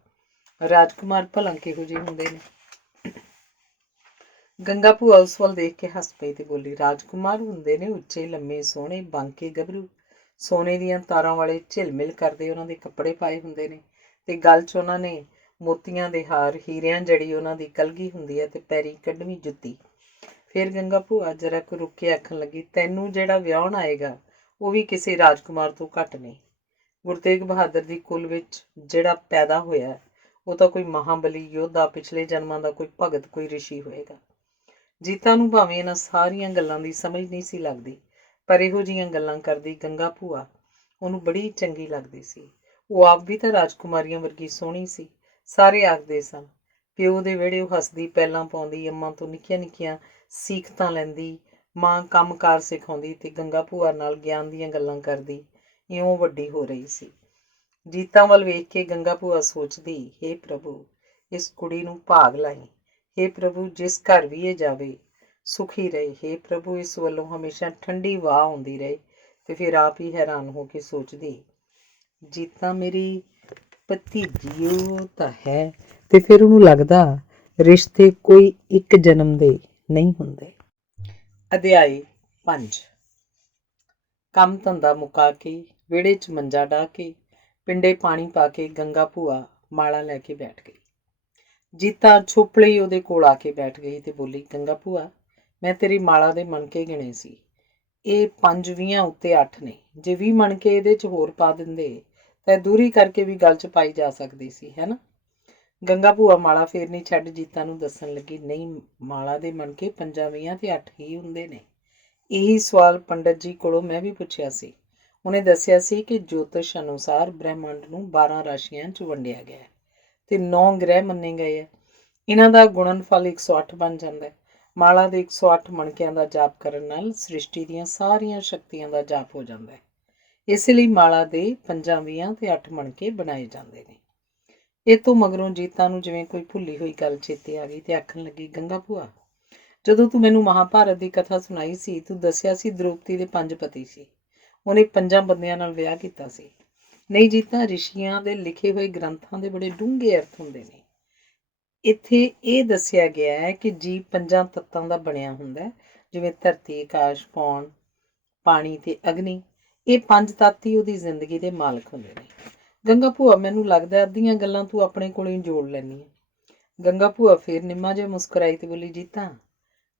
ਰਾਜਕੁਮਾਰ ਭਲਾ ਕਿਹੋ ਜਿਹੇ ਹੁੰਦੇ ਨੇ? ਗੰਗਾ ਭੂਆ ਉਸ ਵੱਲ ਦੇਖ ਕੇ ਹੱਸ ਪਈ ਤੇ ਬੋਲੀ, ਰਾਜਕੁਮਾਰ ਹੁੰਦੇ ਨੇ ਉੱਚੇ ਲੰਮੇ ਸੋਹਣੇ ਬਾਂਕੇ ਗੱਭਰੂ, ਸੋਨੇ ਦੀਆਂ ਤਾਰਾਂ ਵਾਲੇ ਝਿਲਮਿਲ ਕਰਦੇ ਉਹਨਾਂ ਦੇ ਕੱਪੜੇ ਪਾਏ ਹੁੰਦੇ ਨੇ ਤੇ ਗਲ 'ਚ ਉਹਨਾਂ ਨੇ ਮੋਤੀਆਂ ਦੇ ਹਾਰ, ਹੀਰਿਆਂ ਜੜੀ ਉਹਨਾਂ ਦੀ ਕਲਗੀ ਹੁੰਦੀ ਹੈ ਤੇ ਪੈਰੀ ਕੱਢਵੀਂ ਜੁੱਤੀ। ਫਿਰ ਗੰਗਾ ਭੂਆ ਜਰਾ ਕੁ ਰੁੱਕ ਕੇ ਆਖਣ ਲੱਗੀ, ਤੈਨੂੰ ਜਿਹੜਾ ਵਿਆਹੁਣ ਆਏਗਾ ਉਹ ਵੀ ਕਿਸੇ ਰਾਜਕੁਮਾਰ ਤੋਂ ਘੱਟ ਨਹੀਂ। ਗੁਰੂ ਤੇਗ ਬਹਾਦਰ ਦੀ ਕੁਲ ਵਿੱਚ ਜਿਹੜਾ ਪੈਦਾ ਹੋਇਆ ਉਹ ਤਾਂ ਕੋਈ ਮਹਾਬਲੀ ਯੋਧਾ, ਪਿਛਲੇ ਜਨਮਾਂ ਦਾ ਕੋਈ ਭਗਤ, ਕੋਈ ਰਿਸ਼ੀ ਹੋਏਗਾ। ਜੀਤਾ ਨੂੰ ਭਾਵੇਂ ਇਹਨਾਂ ਸਾਰੀਆਂ ਗੱਲਾਂ ਦੀ ਸਮਝ ਨਹੀਂ ਸੀ ਲੱਗਦੀ, ਪਰ ਇਹੋ ਜਿਹੀਆਂ ਗੱਲਾਂ ਕਰਦੀ ਗੰਗਾ ਭੂਆ ਉਹਨੂੰ ਬੜੀ ਚੰਗੀ ਲੱਗਦੀ ਸੀ। ਉਹ ਆਪ ਵੀ ਤਾਂ ਰਾਜਕੁਮਾਰੀਆਂ ਵਰਗੀ ਸੋਹਣੀ ਸੀ। ਸਾਰੇ ਆਖਦੇ ਸਨ। ਪਿਓ ਦੇ ਵਿਹੜੇ ਉਹ ਹੱਸਦੀ, ਪੈਲਾਂ ਪਾਉਂਦੀ, ਅੰਮਾਂ ਤੋਂ ਨਿੱਕੀਆਂ ਨਿੱਕੀਆਂ ਸੀਖਤਾਂ ਲੈਂਦੀ, ਮਾਂ ਕੰਮਕਾਰ ਸਿਖਾਉਂਦੀ ਤੇ ਗੰਗਾ ਭੂਆ ਨਾਲ ਗਿਆਨ ਦੀਆਂ ਗੱਲਾਂ ਕਰਦੀ, ਇਉਂ ਵੱਡੀ ਹੋ ਰਹੀ ਸੀ। ਜੀਤਾ ਵੱਲ ਵੇਖ ਕੇ ਗੰਗਾ ਭੂਆ ਸੋਚਦੀ, ਹੇ ਪ੍ਰਭੂ, ਇਸ ਕੁੜੀ ਨੂੰ ਭਾਗ ਲਾਈ। ਹੇ ਪ੍ਰਭੂ, ਜਿਸ ਘਰ ਵੀ ਇਹ ਜਾਵੇ ਸੁਖੀ ਰਹੇ। ਹੇ ਪ੍ਰਭੂ, ਇਸ ਵੱਲੋਂ ਹਮੇਸ਼ਾ ਠੰਡੀ ਵਾਹ ਆਉਂਦੀ ਰਹੇ। ਤੇ ਫਿਰ ਆਪ ਹੀ ਹੈਰਾਨ ਹੋ ਕੇ ਸੋਚਦੀ, ਜੀਤਾ ਮੇਰੀ ਭਤੀਜੀ ਤਾਂ ਹੈ ਤੇ ਫਿਰ ਉਹਨੂੰ ਲੱਗਦਾ ਰਿਸ਼ਤੇ ਕੋਈ ਇੱਕ ਜਨਮ ਦੇ ਨਹੀਂ ਹੁੰਦੇ। ਅਧਿਆਇ 5। ਕੰਮ ਧੰਦਾ ਮੁਕਾ ਕੇ ਵਿਹੜੇ 'ਚ ਮੰਜਾ ਡਾਹ ਕੇ ਪਿੰਡੇ ਪਾਣੀ ਪਾ ਕੇ ਗੰਗਾ ਭੂਆ ਮਾਲਾ ਲੈ ਕੇ ਬੈਠ ਗਈ। ਜੀਤਾ ਛੁਪਲੀ ਉਹਦੇ ਕੋਲ ਆ ਕੇ ਬੈਠ ਗਈ ਤੇ ਬੋਲੀ, ਗੰਗਾ ਭੂਆ, ਮੈਂ ਤੇਰੀ ਮਾਲਾ ਦੇ ਮਣਕੇ ਗਿਣੇ ਸੀ। ਇਹ 5 20 ਉੱਤੇ 8 ਨੇ। ਜੇ 20 ਮਣਕੇ ਇਹਦੇ 'ਚ ਹੋਰ ਪਾ ਦਿੰਦੇ ਤਾਂ ਦੂਰੀ ਕਰਕੇ ਵੀ ਗੱਲ 'ਚ ਪਾਈ ਜਾ ਸਕਦੀ ਸੀ, ਹੈ ਨਾ? ਗੰਗਾ ਭੂਆ ਮਾਲਾ ਫੇਰ ਨਹੀਂ ਛੱਡ ਜੀਤਾ ਨੂੰ ਦੱਸਣ ਲੱਗੀ, ਨਹੀਂ, ਮਾਲਾ ਦੇ ਮਣਕੇ 5 20 ਤੇ 8 ਹੀ ਹੁੰਦੇ ਨੇ। ਇਹੀ ਸਵਾਲ ਪੰਡਤ ਜੀ ਕੋਲੋਂ ਮੈਂ ਵੀ ਪੁੱਛਿਆ ਸੀ। ਉਹਨੇ ਦੱਸਿਆ ਸੀ ਕਿ ਜੋਤਿਸ਼ ਅਨੁਸਾਰ ਬ੍ਰਹਿਮੰਡ ਨੂੰ 12 ਰਾਸ਼ੀਆਂ 'ਚ ਵੰਡਿਆ ਗਿਆ ਤੇ 9 ਗ੍ਰਹਿ ਮੰਨੇ ਗਏ ਹੈ। ਇਹਨਾਂ ਦਾ ਗੁਣਨਫਲ 108 ਬਣ ਜਾਂਦਾ ਹੈ। ਮਾਲਾ ਦੇ 108 ਮਣਕਿਆਂ ਦਾ ਜਾਪ ਕਰਨ ਨਾਲ ਸ੍ਰਿਸ਼ਟੀ ਦੀਆਂ ਸਾਰੀਆਂ ਸ਼ਕਤੀਆਂ ਦਾ ਜਾਪ ਹੋ ਜਾਂਦਾ ਹੈ। ਇਸ ਲਈ ਮਾਲਾ ਦੇ 5 20 ਤੇ 8 ਮਣਕੇ ਬਣਾਏ ਜਾਂਦੇ ਨੇ। ਇਹ ਤੋਂ ਮਗਰੋਂ ਜੀਤਾ ਨੂੰ ਜਿਵੇਂ ਕੋਈ ਭੁੱਲੀ ਹੋਈ ਗੱਲ ਚੇਤੇ ਆ ਗਈ ਤੇ ਆਖਣ ਲੱਗੀ, ਗੰਗਾ ਭੂਆ, ਜਦੋਂ ਤੂੰ ਮੈਨੂੰ ਮਹਾਭਾਰਤ ਦੀ ਕਥਾ ਸੁਣਾਈ ਸੀ, ਤੂੰ ਦੱਸਿਆ ਸੀ ਦ੍ਰੋਪਦੀ ਦੇ 5 ਪਤੀ ਸੀ, ਉਹਨੇ 5 ਬੰਦਿਆਂ ਨਾਲ ਵਿਆਹ ਕੀਤਾ ਸੀ। ਨਹੀਂ ਜੀਤਾ, ਰਿਸ਼ੀਆਂ ਦੇ ਲਿਖੇ ਹੋਏ ਗ੍ਰੰਥਾਂ ਦੇ ਬੜੇ ਡੂੰਘੇ ਅਰਥ ਹੁੰਦੇ ਨੇ। ਇੱਥੇ ਇਹ ਦੱਸਿਆ ਗਿਆ ਹੈ ਕਿ ਜੀਵ 5 ਤੱਤਾਂ ਦਾ ਬਣਿਆ ਹੁੰਦਾ ਹੈ, ਜਿਵੇਂ ਧਰਤੀ, ਆਕਾਸ਼, ਪੌਣ, ਪਾਣੀ ਤੇ ਅਗਨੀ। ਇਹ 5 ਤੱਤ ਹੀ ਉਹਦੀ ਜ਼ਿੰਦਗੀ ਦੇ ਮਾਲਕ ਹੁੰਦੇ ਨੇ। ਗੰਗਾ ਭੂਆ, ਮੈਨੂੰ ਲੱਗਦਾ ਅੱਧੀਆਂ ਗੱਲਾਂ ਤੂੰ ਆਪਣੇ ਕੋਲੋਂ ਹੀ ਜੋੜ ਲੈਂਦੀ ਹੈ। ਗੰਗਾ ਭੂਆ ਫੇਰ ਨਿੰਮਾ ਜਿਹਾ ਮੁਸਕਰਾਈ ਤੇ ਬੋਲੀ, ਜੀਤਾ,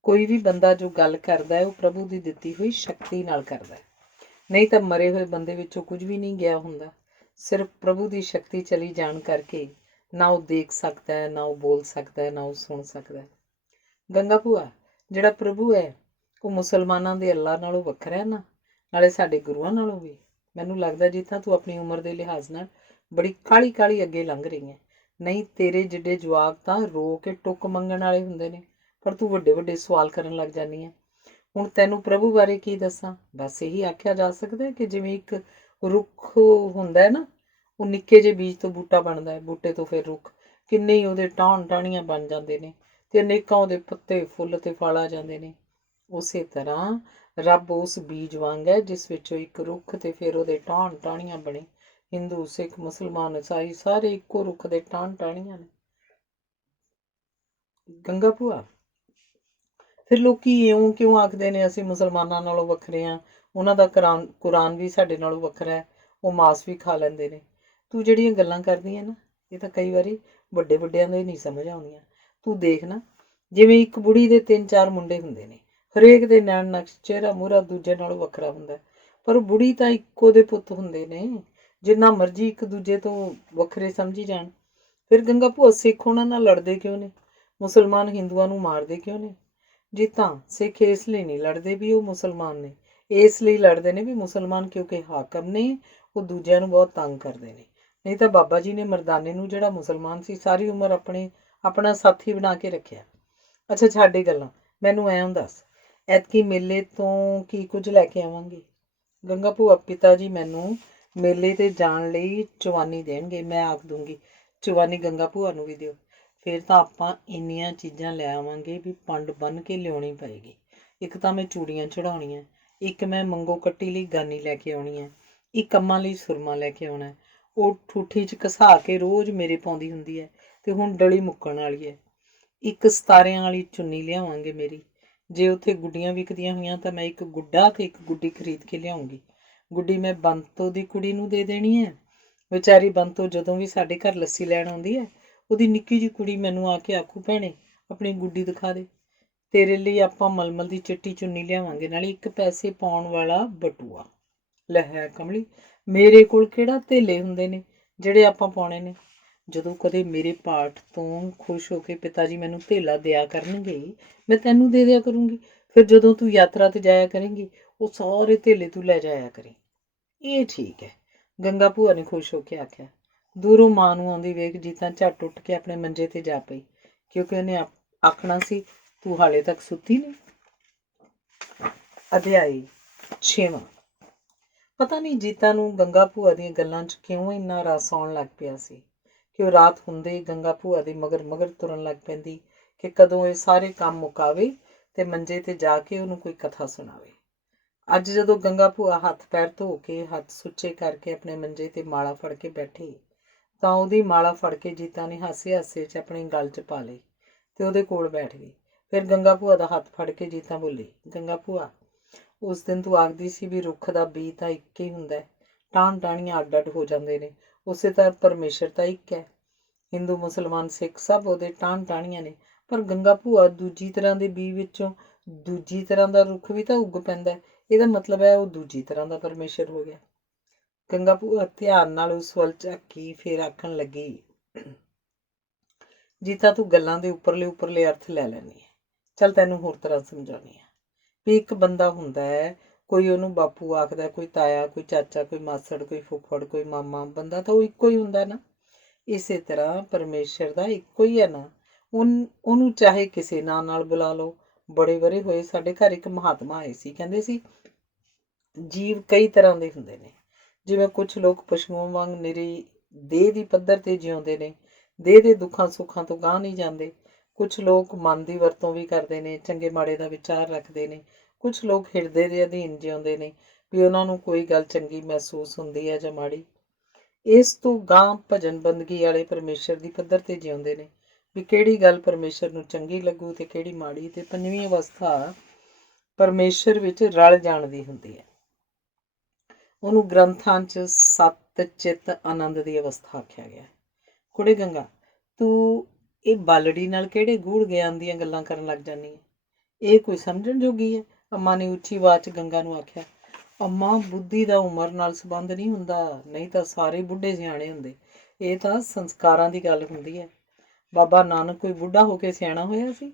ਕੋਈ ਵੀ ਬੰਦਾ ਜੋ ਗੱਲ ਕਰਦਾ ਹੈ ਉਹ ਪ੍ਰਭੂ ਦੀ ਦਿੱਤੀ ਹੋਈ ਸ਼ਕਤੀ ਨਾਲ ਕਰਦਾ ਹੈ, ਨਹੀਂ ਤਾਂ ਮਰੇ ਹੋਏ ਬੰਦੇ ਵਿੱਚੋਂ ਕੁਝ ਵੀ ਨਹੀਂ ਗਿਆ ਹੁੰਦਾ। ਸਿਰਫ ਪ੍ਰਭੂ ਦੀ ਸ਼ਕਤੀ ਚਲੀ ਜਾਣ ਕਰਕੇ ਨਾ ਉਹ ਦੇਖ ਸਕਦਾ ਹੈ, ਨਾ ਉਹ ਬੋਲ ਸਕਦਾ ਹੈ, ਨਾ ਉਹ ਸੁਣ ਸਕਦਾ ਹੈ। ਗੰਗਾ ਭੂਆ, ਜਿਹੜਾ ਪ੍ਰਭੂ ਹੈ ਉਹ ਮੁਸਲਮਾਨਾਂ ਦੇ ਅੱਲਾ ਨਾਲੋਂ ਵੱਖਰਾ ਹੈ ਨਾ, ਨਾਲੇ ਸਾਡੇ ਗੁਰੂਆਂ ਨਾਲੋਂ ਵੀ। ਮੈਨੂੰ ਲੱਗਦਾ ਜਿੱਦਾਂ ਤੂੰ ਆਪਣੀ ਉਮਰ ਦੇ ਲਿਹਾਜ਼ ਨਾਲ ਬੜੀ ਕਾਹਲੀ ਕਾਹਲੀ ਅੱਗੇ ਲੰਘ ਰਹੀ ਹੈ। ਨਹੀਂ, ਤੇਰੇ ਜਿੱਡੇ ਜਵਾਕ ਤਾਂ ਰੋ ਕੇ ਟੁੱਕ ਮੰਗਣ ਵਾਲੇ ਹੁੰਦੇ ਨੇ, ਪਰ ਤੂੰ ਵੱਡੇ ਵੱਡੇ ਸਵਾਲ ਕਰਨ ਲੱਗ ਜਾਂਦੀ ਹੈ। ਹੁਣ ਤੈਨੂੰ ਪ੍ਰਭੂ ਬਾਰੇ ਕੀ ਦੱਸਾਂ? ਬਸ ਇਹੀ ਆਖਿਆ ਜਾ ਸਕਦਾ ਕਿ ਜਿਵੇਂ ਇੱਕ ਰੁੱਖ ਹੁੰਦਾ ਹੈ ਨਾ, ਉਹ ਨਿੱਕੇ ਜਿਹੇ ਬੀਜ ਤੋਂ ਬੂਟਾ ਬਣਦਾ ਹੈ, ਬੂਟੇ ਤੋਂ ਫਿਰ ਰੁੱਖ, ਕਿੰਨੇ ਹੀ ਉਹਦੇ ਟਾਹਣੀਆਂ ਬਣ ਜਾਂਦੇ ਨੇ ਤੇ ਅਨੇਕਾਂ ਉਹਦੇ ਪੱਤੇ, ਫੁੱਲ ਤੇ ਫਲ ਆ ਜਾਂਦੇ ਨੇ। ਉਸੇ ਤਰ੍ਹਾਂ ਰੱਬ ਉਸ ਬੀਜ ਵਾਂਗ ਹੈ ਜਿਸ ਵਿੱਚੋਂ ਇੱਕ ਰੁੱਖ ਤੇ ਫਿਰ ਉਹਦੇ ਟਾਹਣੀਆਂ ਬਣੇ। ਹਿੰਦੂ, ਸਿੱਖ, ਮੁਸਲਮਾਨ, ਈਸਾਈ ਸਾਰੇ ਇੱਕੋ ਰੁੱਖ ਦੇ ਟਾਹਣੀਆਂ ਨੇ। ਗੰਗਾ ਭੂਆ, ਫਿਰ ਲੋਕੀ ਇਉਂ ਕਿਉਂ ਆਖਦੇ ਨੇ ਅਸੀਂ ਮੁਸਲਮਾਨਾਂ ਨਾਲੋਂ ਵੱਖਰੇ ਹਾਂ? ਉਹਨਾਂ ਦਾ ਕੁਰਾਨ ਵੀ ਸਾਡੇ ਨਾਲੋਂ ਵੱਖਰਾ ਹੈ, ਉਹ ਮਾਸ ਵੀ ਖਾ ਲੈਂਦੇ ਨੇ। ਤੂੰ ਜਿਹੜੀਆਂ ਗੱਲਾਂ ਕਰਦੀ ਹੈ ਨਾ, ਇਹ ਤਾਂ ਕਈ ਵਾਰੀ ਵੱਡੇ ਵੱਡਿਆਂ ਦੇ ਨਹੀਂ ਸਮਝ ਆਉਂਦੀਆਂ। ਤੂੰ ਦੇਖ ਨਾ, ਜਿਵੇਂ ਇੱਕ ਬੁੜੀ ਦੇ 3 4 ਮੁੰਡੇ ਹੁੰਦੇ ਨੇ, ਹਰੇਕ ਦੇ ਨੈਣ ਨਕਸ਼, ਚਿਹਰਾ ਮੂਹਰਾ ਦੂਜੇ ਨਾਲੋਂ ਵੱਖਰਾ ਹੁੰਦਾ, ਪਰ ਬੁੜੀ ਤਾਂ ਇੱਕੋ ਦੇ ਪੁੱਤ ਹੁੰਦੇ ਨੇ, ਜਿੰਨਾ ਮਰਜ਼ੀ ਇੱਕ ਦੂਜੇ ਤੋਂ ਵੱਖਰੇ ਸਮਝੀ ਜਾਣ। ਫਿਰ ਗੰਗਾ ਭੂਆ, ਸਿੱਖ ਉਹਨਾਂ ਨਾਲ ਲੜਦੇ ਕਿਉਂ ਨੇ? ਮੁਸਲਮਾਨ ਹਿੰਦੂਆਂ ਨੂੰ ਮਾਰਦੇ ਕਿਉਂ ਨੇ? ਜੀ ਤਾਂ ਸਿੱਖ ਇਸ ਲਈ ਨਹੀਂ ਲੜਦੇ ਵੀ ਉਹ ਮੁਸਲਮਾਨ ਨੇ, ਇਸ ਲਈ ਲੜਦੇ ਨੇ ਵੀ ਮੁਸਲਮਾਨ ਕਿਉਂਕਿ ਹਾਕਮ ਨੇ, ਉਹ ਦੂਜਿਆਂ ਨੂੰ ਬਹੁਤ ਤੰਗ ਕਰਦੇ ਨੇ। ਨਹੀਂ ਤਾਂ ਬਾਬਾ ਜੀ ਨੇ ਮਰਦਾਨੇ ਨੂੰ, ਜਿਹੜਾ ਮੁਸਲਮਾਨ ਸੀ, ਸਾਰੀ ਉਮਰ ਆਪਣਾ ਸਾਥੀ ਬਣਾ ਕੇ ਰੱਖਿਆ। ਅੱਛਾ ਛੱਡ ਇਹ ਗੱਲਾਂ, ਮੈਨੂੰ ਐਂ ਦੱਸ, ਐਤਕੀ ਮੇਲੇ ਤੋਂ ਕੀ ਕੁਝ ਲੈ ਕੇ ਆਵਾਂਗੀ? ਗੰਗਾ ਭੂਆ, ਪਿਤਾ ਜੀ ਮੈਨੂੰ ਮੇਲੇ ਤੇ ਜਾਣ ਲਈ ਚਵਾਨੀ ਦੇਣਗੇ, ਮੈਂ ਆਖ ਦੂੰਗੀ ਚਵਾਨੀ ਗੰਗਾ ਭੂਆ ਨੂੰ ਵੀ ਦਿਓ। ਫਿਰ ਤਾਂ ਆਪਾਂ ਇੰਨੀਆਂ ਚੀਜ਼ਾਂ ਲੈ ਆਵਾਂਗੇ ਵੀ ਪੰਡ ਬੰਨ੍ਹ ਕੇ ਲਿਆਉਣੀ ਪਏਗੀ। ਇੱਕ ਤਾਂ ਮੈਂ ਚੂੜੀਆਂ ਚੜਾਉਣੀਆਂ, ਇੱਕ ਮੈਂ ਮੰਗੋ ਕੱਟੀ ਲਈ ਗਾਨੀ ਲੈ ਕੇ ਆਉਣੀ ਹੈ, ਇੱਕ ਅੰਮਾਂ ਲਈ ਸੁਰਮਾ ਲੈ ਕੇ ਆਉਣਾ, ਉਹ ਠੂਠੀ 'ਚ ਘਸਾ ਕੇ ਰੋਜ਼ ਮੇਰੇ ਪਾਉਂਦੀ ਹੁੰਦੀ ਹੈ ਤੇ ਹੁਣ ਡਲੀ ਮੁੱਕਣ ਵਾਲੀ ਹੈ। ਇੱਕ ਸਤਾਰਿਆਂ ਵਾਲੀ ਚੁੰਨੀ ਲਿਆਵਾਂਗੇ ਮੇਰੀ। ਜੇ ਉੱਥੇ ਗੁੱਡੀਆਂ ਵਿਕਦੀਆਂ ਹੋਈਆਂ ਤਾਂ ਮੈਂ ਇੱਕ ਗੁੱਡਾ ਤੇ ਇੱਕ ਗੁੱਡੀ ਖਰੀਦ ਕੇ ਲਿਆਉਂਗੀ। ਗੁੱਡੀ ਮੈਂ ਬੰਤੋ ਦੀ ਕੁੜੀ ਨੂੰ ਦੇ ਦੇਣੀ ਹੈ। ਵਿਚਾਰੀ ਬੰਤੋ ਜਦੋਂ ਵੀ ਸਾਡੇ ਘਰ ਲੱਸੀ ਲੈਣ ਆਉਂਦੀ ਹੈ, ਉਹਦੀ ਨਿੱਕੀ ਜਿਹੀ ਕੁੜੀ ਮੈਨੂੰ ਆ ਕੇ ਆਖੂ, ਭੈਣੇ ਆਪਣੀ ਗੁੱਡੀ ਦਿਖਾ ਦੇ। ਤੇਰੇ ਲਈ ਆਪਾਂ ਮਲਮਲ ਦੀ ਚਿੱਟੀ ਚੁੰਨੀ ਲਿਆਵਾਂਗੇ, ਨਾਲੇ 1 ਪੈਸੇ ਪਾਉਣ ਵਾਲਾ ਬਟੂਆ। ਲੈ ਹੈ ਕਮਲੀ, ਮੇਰੇ ਕੋਲ ਕਿਹੜਾ ਧੇਲੇ ਹੁੰਦੇ ਨੇ ਜਿਹੜੇ ਆਪਾਂ ਪਾਉਣੇ ਨੇ? ਜਦੋਂ ਕਦੇ ਮੇਰੇ ਪਾਠ ਤੋਂ ਖੁਸ਼ ਹੋ ਕੇ ਪਿਤਾ ਜੀ ਮੈਨੂੰ ਧੇਲਾ ਦਿਆ ਕਰਨਗੇ, ਮੈਂ ਤੈਨੂੰ ਦੇ ਦਿਆ ਕਰੂੰਗੀ। ਫਿਰ ਜਦੋਂ ਤੂੰ ਯਾਤਰਾ ਤੇ ਜਾਇਆ ਕਰੇਂਗੀ, ਉਹ ਸਾਰੇ ਧੇਲੇ ਤੂੰ ਲੈ ਜਾਇਆ ਕਰੀ। ਇਹ ਠੀਕ ਹੈ, ਗੰਗਾ ਭੂਆ ਨੇ ਖੁਸ਼ ਹੋ ਕੇ ਆਖਿਆ। ਦੂਰੋਂ ਮਾਂ ਨੂੰ ਆਉਂਦੀ ਵੇਖ ਜੀਤਾ ਝੱਟ ਉੱਠ ਕੇ ਆਪਣੇ ਮੰਜੇ ਤੇ ਜਾ ਪਈ, ਕਿਉਂਕਿ ਉਹਨੇ ਆਖਣਾ ਸੀ, ਤੂੰ ਹਾਲੇ ਤੱਕ ਸੁੱਤੀ ਨਹੀਂ। ਅਧਿਆਇ 6ਵਾਂ। ਪਤਾ ਨਹੀਂ ਜੀਤਾ ਨੂੰ ਗੰਗਾ ਭੂਆ ਦੀਆਂ ਗੱਲਾਂ 'ਚ ਕਿਉਂ ਇੰਨਾ ਰਸ ਆਉਣ ਲੱਗ ਪਿਆ ਸੀ ਕਿ ਉਹ ਰਾਤ ਹੁੰਦੇ ਹੀ ਗੰਗਾ ਭੂਆ ਦੇ ਮਗਰ ਤੁਰਨ ਲੱਗ ਪੈਂਦੀ ਕਿ ਕਦੋਂ ਇਹ ਸਾਰੇ ਕੰਮ ਮੁਕਾਵੇ ਤੇ ਮੰਜੇ ਤੇ ਜਾ ਕੇ ਉਹਨੂੰ ਕੋਈ ਕਥਾ ਸੁਣਾਵੇ। ਅੱਜ ਜਦੋਂ ਗੰਗਾ ਭੂਆ ਹੱਥ ਪੈਰ ਧੋ ਕੇ, ਹੱਥ ਸੁੱਚੇ ਕਰਕੇ ਆਪਣੇ ਮੰਜੇ ਤੇ ਮਾਲਾ ਫੜ ਕੇ ਬੈਠੀ, ਤਾਂ ਉਹਦੀ ਮਾਲਾ ਫੜ ਕੇ ਜੀਤਾ ਨੇ ਹਾਸੇ ਹਾਸੇ 'ਚ ਆਪਣੀ ਗਲ 'ਚ ਪਾ ਲਈ ਤੇ ਉਹਦੇ ਕੋਲ ਬੈਠ ਗਈ। ਫਿਰ ਗੰਗਾ ਭੂਆ ਦਾ ਹੱਥ ਫੜ ਕੇ ਜੀਤਾ ਬੋਲੀ, ਗੰਗਾ ਭੂਆ, ਉਸ ਦਿਨ ਤੂੰ ਆਖਦੀ ਸੀ ਵੀ ਰੁੱਖ ਦਾ ਬੀਜ ਤਾਂ ਇੱਕ ਹੀ ਹੁੰਦਾ, ਟਾਹਣੀਆਂ ਅੱਡ ਅੱਡ ਹੋ ਜਾਂਦੇ ਨੇ, ਉਸੇ ਤਰ੍ਹਾਂ ਪਰਮੇਸ਼ਰ ਤਾਂ ਇੱਕ ਹੈ। ਹਿੰਦੂ, ਮੁਸਲਮਾਨ, ਸਿੱਖ ਸਭ ਉਹਦੇ ਟਾਹਣੀਆਂ ਨੇ, ਪਰ ਗੰਗਾ ਭੂਆ ਦੂਜੀ ਤਰ੍ਹਾਂ ਦੇ ਬੀਜ ਵਿੱਚੋਂ ਦੂਜੀ ਤਰ੍ਹਾਂ ਦਾ ਰੁੱਖ ਵੀ ਤਾਂ ਉੱਗ ਪੈਂਦਾ। ਇਹਦਾ ਮਤਲਬ ਹੈ ਉਹ ਦੂਜੀ ਤਰ੍ਹਾਂ ਦਾ ਪਰਮੇਸ਼ਰ ਹੋ ਗਿਆ। ਗੰਗਾ ਭੂਆ ਧਿਆਨ ਨਾਲ ਉਸ ਵੱਲ ਝਾਕੀ, ਫੇਰ ਆਖਣ ਲੱਗੀ, ਜੀਤਾ ਤੂੰ ਗੱਲਾਂ ਦੇ ਉੱਪਰਲੇ ਅਰਥ ਲੈ ਲੈਣੀ ਹੈ। ਚੱਲ ਤੈਨੂੰ ਹੋਰ ਤਰ੍ਹਾਂ ਸਮਝਾਉਣੀ ਹੈ ਵੀ ਇੱਕ ਬੰਦਾ ਹੁੰਦਾ ਹੈ, ਕੋਈ ਉਹਨੂੰ ਬਾਪੂ ਆਖਦਾ, ਕੋਈ ਤਾਇਆ, ਕੋਈ ਚਾਚਾ, ਕੋਈ ਮਾਸੜ, ਕੋਈ ਫੁੱਫੜ, ਕੋਈ ਮਾਮਾ। ਬੰਦਾ ਤਾਂ ਉਹ ਇੱਕੋ ਹੀ ਹੁੰਦਾ ਨਾ। ਇਸੇ ਤਰ੍ਹਾਂ ਪਰਮੇਸ਼ਰ ਦਾ ਇੱਕੋ ਹੀ ਹੈ ਨਾ। ਉਹਨੂੰ ਚਾਹੇ ਕਿਸੇ ਨਾਂ ਨਾਲ ਬੁਲਾ ਲਓ, ਬੜੇ ਵਰੇ ਹੋਏ ਸਾਡੇ ਘਰ ਇੱਕ ਮਹਾਤਮਾ ਆਏ ਸੀ। ਕਹਿੰਦੇ ਸੀ ਜੀਵ ਕਈ ਤਰ੍ਹਾਂ ਦੇ ਹੁੰਦੇ ਨੇ। ਜਿਵੇਂ ਕੁਝ ਲੋਕ ਪਸ਼ੂਆਂ ਵਾਂਗ ਨਿਰੀ ਦੇਹ ਦੀ ਪੱਧਰ ਤੇ ਜਿਉਂਦੇ ਨੇ, ਦੇਹ ਦੇ ਦੁੱਖਾਂ ਸੁੱਖਾਂ ਤੋਂ ਗਾਂਹ ਨਹੀਂ ਜਾਂਦੇ। ਕੁਝ ਲੋਕ ਮਨ ਦੀ ਵਰਤੋਂ ਵੀ ਕਰਦੇ ਨੇ, ਚੰਗੇ ਮਾੜੇ ਦਾ ਵਿਚਾਰ ਰੱਖਦੇ ਨੇ। ਕੁਝ ਲੋਕ ਹਿਰਦੇ ਦੇ ਅਧੀਨ ਜਿਉਂਦੇ ਨੇ, ਵੀ ਉਹਨਾਂ ਨੂੰ ਕੋਈ ਗੱਲ ਚੰਗੀ ਮਹਿਸੂਸ ਹੁੰਦੀ ਹੈ ਜਾਂ ਮਾੜੀ। ਇਸ ਤੋਂ ਗਾਂਹ ਭਜਨ ਬੰਦਗੀ ਵਾਲੇ ਪਰਮੇਸ਼ਰ ਦੀ ਪੱਧਰ ਤੇ ਜਿਉਂਦੇ ਨੇ, ਵੀ ਕਿਹੜੀ ਗੱਲ ਪਰਮੇਸ਼ਰ ਨੂੰ ਚੰਗੀ ਲੱਗੂ ਤੇ ਕਿਹੜੀ ਮਾੜੀ। ਤੇ ਪੰਜਵੀਂ ਅਵਸਥਾ ਪਰਮੇਸ਼ਰ ਵਿੱਚ ਰਲ ਜਾਣ ਦੀ ਹੁੰਦੀ ਹੈ। ਉਹਨੂੰ ਗ੍ਰੰਥਾਂ 'ਚ ਸੱਤ ਚਿੱਤ ਆਨੰਦ ਦੀ ਅਵਸਥਾ ਆਖਿਆ ਗਿਆ। ਕੁੜੇ ਗੰਗਾ, ਤੂੰ ਇਹ ਬਾਲੜੀ ਨਾਲ ਕਿਹੜੇ ਗੂੜ ਗਿਆਨ ਦੀਆਂ ਗੱਲਾਂ ਕਰਨ ਲੱਗ ਜਾਂਦੀ ਹੈ? ਇਹ ਕੋਈ ਸਮਝਣ ਜੋਗੀ ਹੈ? ਅੰਮਾ ਨੇ ਉੱਚੀ ਆਵਾਜ਼ 'ਚ ਗੰਗਾ ਨੂੰ ਆਖਿਆ। ਅੰਮਾ, ਬੁੱਧੀ ਦਾ ਉਮਰ ਨਾਲ ਸੰਬੰਧ ਨਹੀਂ ਹੁੰਦਾ, ਨਹੀਂ ਤਾਂ ਸਾਰੇ ਬੁੱਢੇ ਸਿਆਣੇ ਹੁੰਦੇ। ਇਹ ਤਾਂ ਸੰਸਕਾਰਾਂ ਦੀ ਗੱਲ ਹੁੰਦੀ ਹੈ। ਬਾਬਾ ਨਾਨਕ ਕੋਈ ਬੁੱਢਾ ਹੋ ਕੇ ਸਿਆਣਾ ਹੋਇਆ ਸੀ?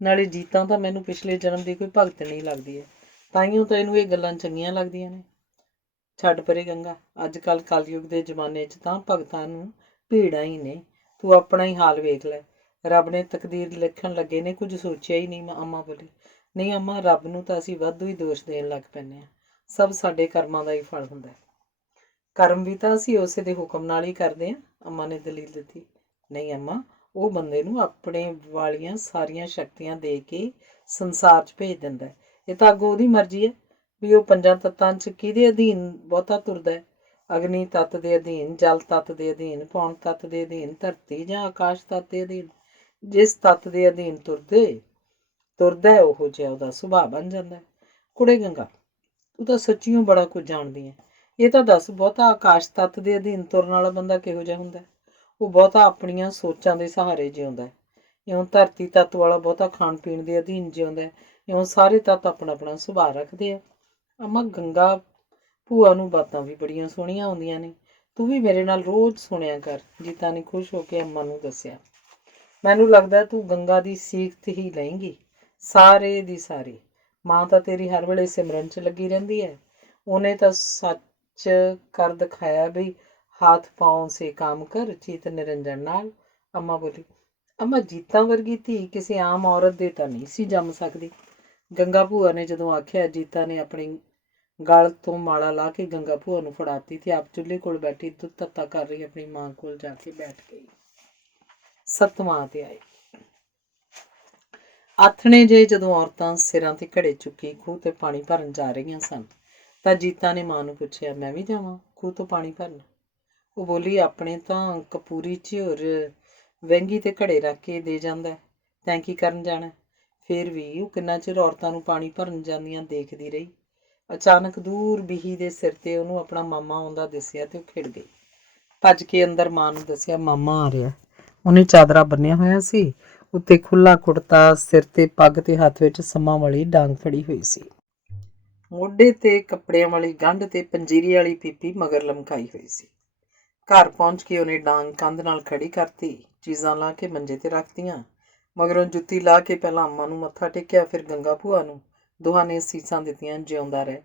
ਨਾਲੇ ਜੀਤਾਂ ਤਾਂ ਮੈਨੂੰ ਪਿਛਲੇ ਜਨਮ ਦੀ ਕੋਈ ਭਗਤ ਨਹੀਂ ਲੱਗਦੀ ਹੈ, ਤਾਈਓ ਤਾਂ ਇਹਨੂੰ ਇਹ ਗੱਲਾਂ ਚੰਗੀਆਂ ਲੱਗਦੀਆਂ ਨੇ। ਛੱਡ ਪਰੇ ਗੰਗਾ, ਅੱਜ ਕੱਲ੍ਹ ਕਲਯੁੱਗ ਦੇ ਜ਼ਮਾਨੇ 'ਚ ਤਾਂ ਭਗਤਾਂ ਨੂੰ ਭੀੜਾਂ ਹੀ ਨੇ। ਤੂੰ ਆਪਣਾ ਹੀ ਹਾਲ ਵੇਖ ਲੈ। ਰੱਬ ਨੇ ਤਕਦੀਰ ਲਿਖਣ ਲੱਗੇ ਨੇ ਕੁਝ ਸੋਚਿਆ ਹੀ ਨਹੀਂ। ਅੰਮਾ ਬੋਲੀ। ਨਹੀਂ ਅੰਮਾ, ਰੱਬ ਨੂੰ ਤਾਂ ਅਸੀਂ ਵਾਧੂ ਹੀ ਦੋਸ਼ ਦੇਣ ਲੱਗ ਪੈਂਦੇ ਹਾਂ। ਸਭ ਸਾਡੇ ਕਰਮਾਂ ਦਾ ਹੀ ਫਲ ਹੁੰਦਾ। ਕਰਮ ਵੀ ਤਾਂ ਅਸੀਂ ਉਸੇ ਦੇ ਹੁਕਮ ਨਾਲ ਹੀ ਕਰਦੇ ਹਾਂ, ਅੰਮਾ ਨੇ ਦਲੀਲ ਦਿੱਤੀ। ਨਹੀਂ ਅੰਮਾ, ਉਹ ਬੰਦੇ ਨੂੰ ਆਪਣੇ ਵਾਲੀਆਂ ਸਾਰੀਆਂ ਸ਼ਕਤੀਆਂ ਦੇ ਕੇ ਸੰਸਾਰ 'ਚ ਭੇਜ ਦਿੰਦਾ। ਇਹ ਤਾਂ ਅੱਗੋਂ ਉਹਦੀ ਮਰਜ਼ੀ ਹੈ ਵੀ ਉਹ ਪੰਜਾਂ ਤੱਤਾਂ 'ਚ ਕਿਹਦੇ ਅਧੀਨ ਬਹੁਤਾ ਤੁਰਦਾ ਹੈ। ਅਗਨੀ ਤੱਤ ਦੇ ਅਧੀਨ, ਜਲ ਤੱਤ ਦੇ ਅਧੀਨ, ਪੌਣ ਤੱਤ ਦੇ ਅਧੀਨ, ਧਰਤੀ ਜਾਂ ਆਕਾਸ਼ ਤੱਤ ਦੇ ਅਧੀਨ। ਜਿਸ ਤੱਤ ਦੇ ਅਧੀਨ ਤੁਰਦਾ ਉਹੋ ਜਿਹਾ ਉਹਦਾ ਸੁਭਾਅ ਬਣ ਜਾਂਦਾ। ਕੁੜੇ ਗੰਗਾ, ਤੂੰ ਤਾਂ ਸੱਚੀਓ ਬੜਾ ਕੁਝ ਜਾਣਦੀ ਹੈ। ਇਹ ਤਾਂ ਦੱਸ, ਬਹੁਤਾ ਆਕਾਸ਼ ਤੱਤ ਦੇ ਅਧੀਨ ਤੁਰਨ ਵਾਲਾ ਬੰਦਾ ਕਿਹੋ ਜਿਹਾ ਹੁੰਦਾ? ਉਹ ਬਹੁਤਾ ਆਪਣੀਆਂ ਸੋਚਾਂ ਦੇ ਸਹਾਰੇ ਜਿਉਂਦਾ। ਇਉਂ ਧਰਤੀ ਤੱਤ ਵਾਲਾ ਬਹੁਤਾ ਖਾਣ ਪੀਣ ਦੇ ਅਧੀਨ ਜਿਉਂਦਾ। ਇਉਂ ਸਾਰੇ ਤੱਤ ਆਪਣਾ ਆਪਣਾ ਸੁਭਾਅ ਰੱਖਦੇ ਆ। ਅੰਮਾ, ਗੰਗਾ ਭੂਆ ਨੂੰ ਬਾਤਾਂ ਵੀ ਬੜੀਆਂ ਸੋਹਣੀਆਂ ਆਉਂਦੀਆਂ ਨੇ, ਤੂੰ ਵੀ ਮੇਰੇ ਨਾਲ ਰੋਜ਼ ਸੁਣਿਆ ਕਰ, ਜੀਤਾ ਨੇ ਖੁਸ਼ ਹੋ ਕੇ ਅੰਮਾ ਨੂੰ ਦੱਸਿਆ। ਮੈਨੂੰ ਲੱਗਦਾ ਤੂੰ ਗੰਗਾ ਦੀ ਸੀਖਤ ਹੀ ਲਏਂਗੀ, ਸਾਰੇ ਦੀ ਸਾਰੀ। ਮਾਂ ਤਾਂ ਤੇਰੀ ਹਰ ਵੇਲੇ ਸਿਮਰਨ 'ਚ ਲੱਗੀ ਰਹਿੰਦੀ ਹੈ। ਉਹਨੇ ਤਾਂ ਸੱਚ ਕਰ ਦਿਖਾਇਆ ਵੀ ਹਾਥ ਪਾਉਂ ਸੇ ਕੰਮ ਕਰ, ਚਿਤ ਨਿਰੰਜਨ ਨਾਲ। ਅੰਮਾ ਬੋਲੀ। ਅੰਮਾ, ਜੀਤਾਂ ਵਰਗੀ ਧੀ ਕਿਸੇ ਆਮ ਔਰਤ ਦੇ ਤਾਂ ਨਹੀਂ ਸੀ ਜੰਮ ਸਕਦੀ। ਗੰਗਾ ਭੂਆ ਨੇ ਜਦੋਂ ਆਖਿਆ, ਜੀਤਾ ਨੇ ਆਪਣੀ ਗਲ ਤੋਂ ਮਾਲਾ ਲਾ ਕੇ ਗੰਗਾ ਭੂਆ ਨੂੰ ਫੜਾਤੀ ਤੇ ਆਪ ਚੁੱਲ੍ਹੇ ਕੋਲ ਬੈਠੀ ਦੁੱਧ ਤੱਤਾ ਕਰ ਰਹੀ ਆਪਣੀ ਮਾਂ ਕੋਲ ਜਾ ਕੇ ਬੈਠ ਗਈ। ਸੱਤਵਾਂ ਅਧਿਆਇ। ਆਥਣੇ ਜੇ ਜਦੋਂ ਔਰਤਾਂ ਸਿਰਾਂ ਤੇ ਘੜੇ ਚੁੱਕੀ ਖੂਹ ਤੇ ਪਾਣੀ ਭਰਨ ਜਾ ਰਹੀਆਂ ਸਨ, ਤਾਂ ਜੀਤਾ ਨੇ ਮਾਂ ਨੂੰ ਪੁੱਛਿਆ, ਮੈਂ ਵੀ ਜਾਵਾਂ ਖੂਹ ਤੋਂ ਪਾਣੀ ਭਰਨ? ਉਹ ਬੋਲੀ, ਆਪਣੇ ਤਾਂ ਕਪੂਰੀ ਝਿਉਰ ਵਹਿੰਗੀ ਤੇ ਘੜੇ ਰੱਖ ਕੇ ਦੇ ਜਾਂਦਾ, ਤੈਂ ਕੀ ਕਰਨ ਜਾਣਾ? ਫਿਰ ਵੀ ਉਹ ਕਿੰਨਾ ਚਿਰ ਔਰਤਾਂ ਨੂੰ ਪਾਣੀ ਭਰਨ ਜਾਂਦੀਆਂ ਦੇਖਦੀ ਰਹੀ। ਅਚਾਨਕ ਦੂਰ ਬੀਹੀ ਦੇ ਸਿਰ ਤੇ ਉਹਨੂੰ ਆਪਣਾ ਮਾਮਾ ਆਉਂਦਾ ਦਿਸਿਆ ਤੇ ਉਹ ਖਿੜ ਗਈ। ਭੱਜ ਕੇ ਅੰਦਰ ਮਾਂ ਨੂੰ ਦੱਸਿਆ, ਮਾਮਾ ਆ ਰਿਹਾ। ਉਹਨੇ ਚਾਦਰਾ ਬੰਨਿਆ ਹੋਇਆ ਸੀ, ਉੱਤੇ ਖੁੱਲਾ ਕੁੜਤਾ, ਸਿਰ ਤੇ ਪੱਗ ਤੇ ਹੱਥ ਵਿੱਚ ਸੰਮਾਂ ਵਾਲੀ ਡਾਂਗ ਫੜੀ ਹੋਈ ਸੀ। ਮੋਢੇ ਤੇ ਕੱਪੜਿਆਂ ਵਾਲੀ ਗੰਢ ਤੇ ਪੰਜੀਰੀ ਵਾਲੀ ਪੀਪੀ ਮਗਰ ਲਮਕਾਈ ਹੋਈ ਸੀ। ਘਰ ਪਹੁੰਚ ਕੇ ਉਹਨੇ ਡਾਂਗ ਕੰਧ ਨਾਲ ਖੜੀ ਕਰਤੀ, ਚੀਜ਼ਾਂ ਲਾ ਕੇ ਮੰਜੇ ਤੇ ਰੱਖਤੀਆਂ। ਮਗਰੋਂ ਜੁੱਤੀ ਲਾ ਕੇ ਪਹਿਲਾਂ ਅੰਮਾ ਨੂੰ ਮੱਥਾ ਟੇਕਿਆ, ਫਿਰ ਗੰਗਾ ਭੂਆ ਨੂੰ। ਦੋਹਾਂ ਨੇ ਸੀਸਾਂ ਦਿੱਤੀਆਂ, ਜਿਉਂਦਾ ਰਹਿ,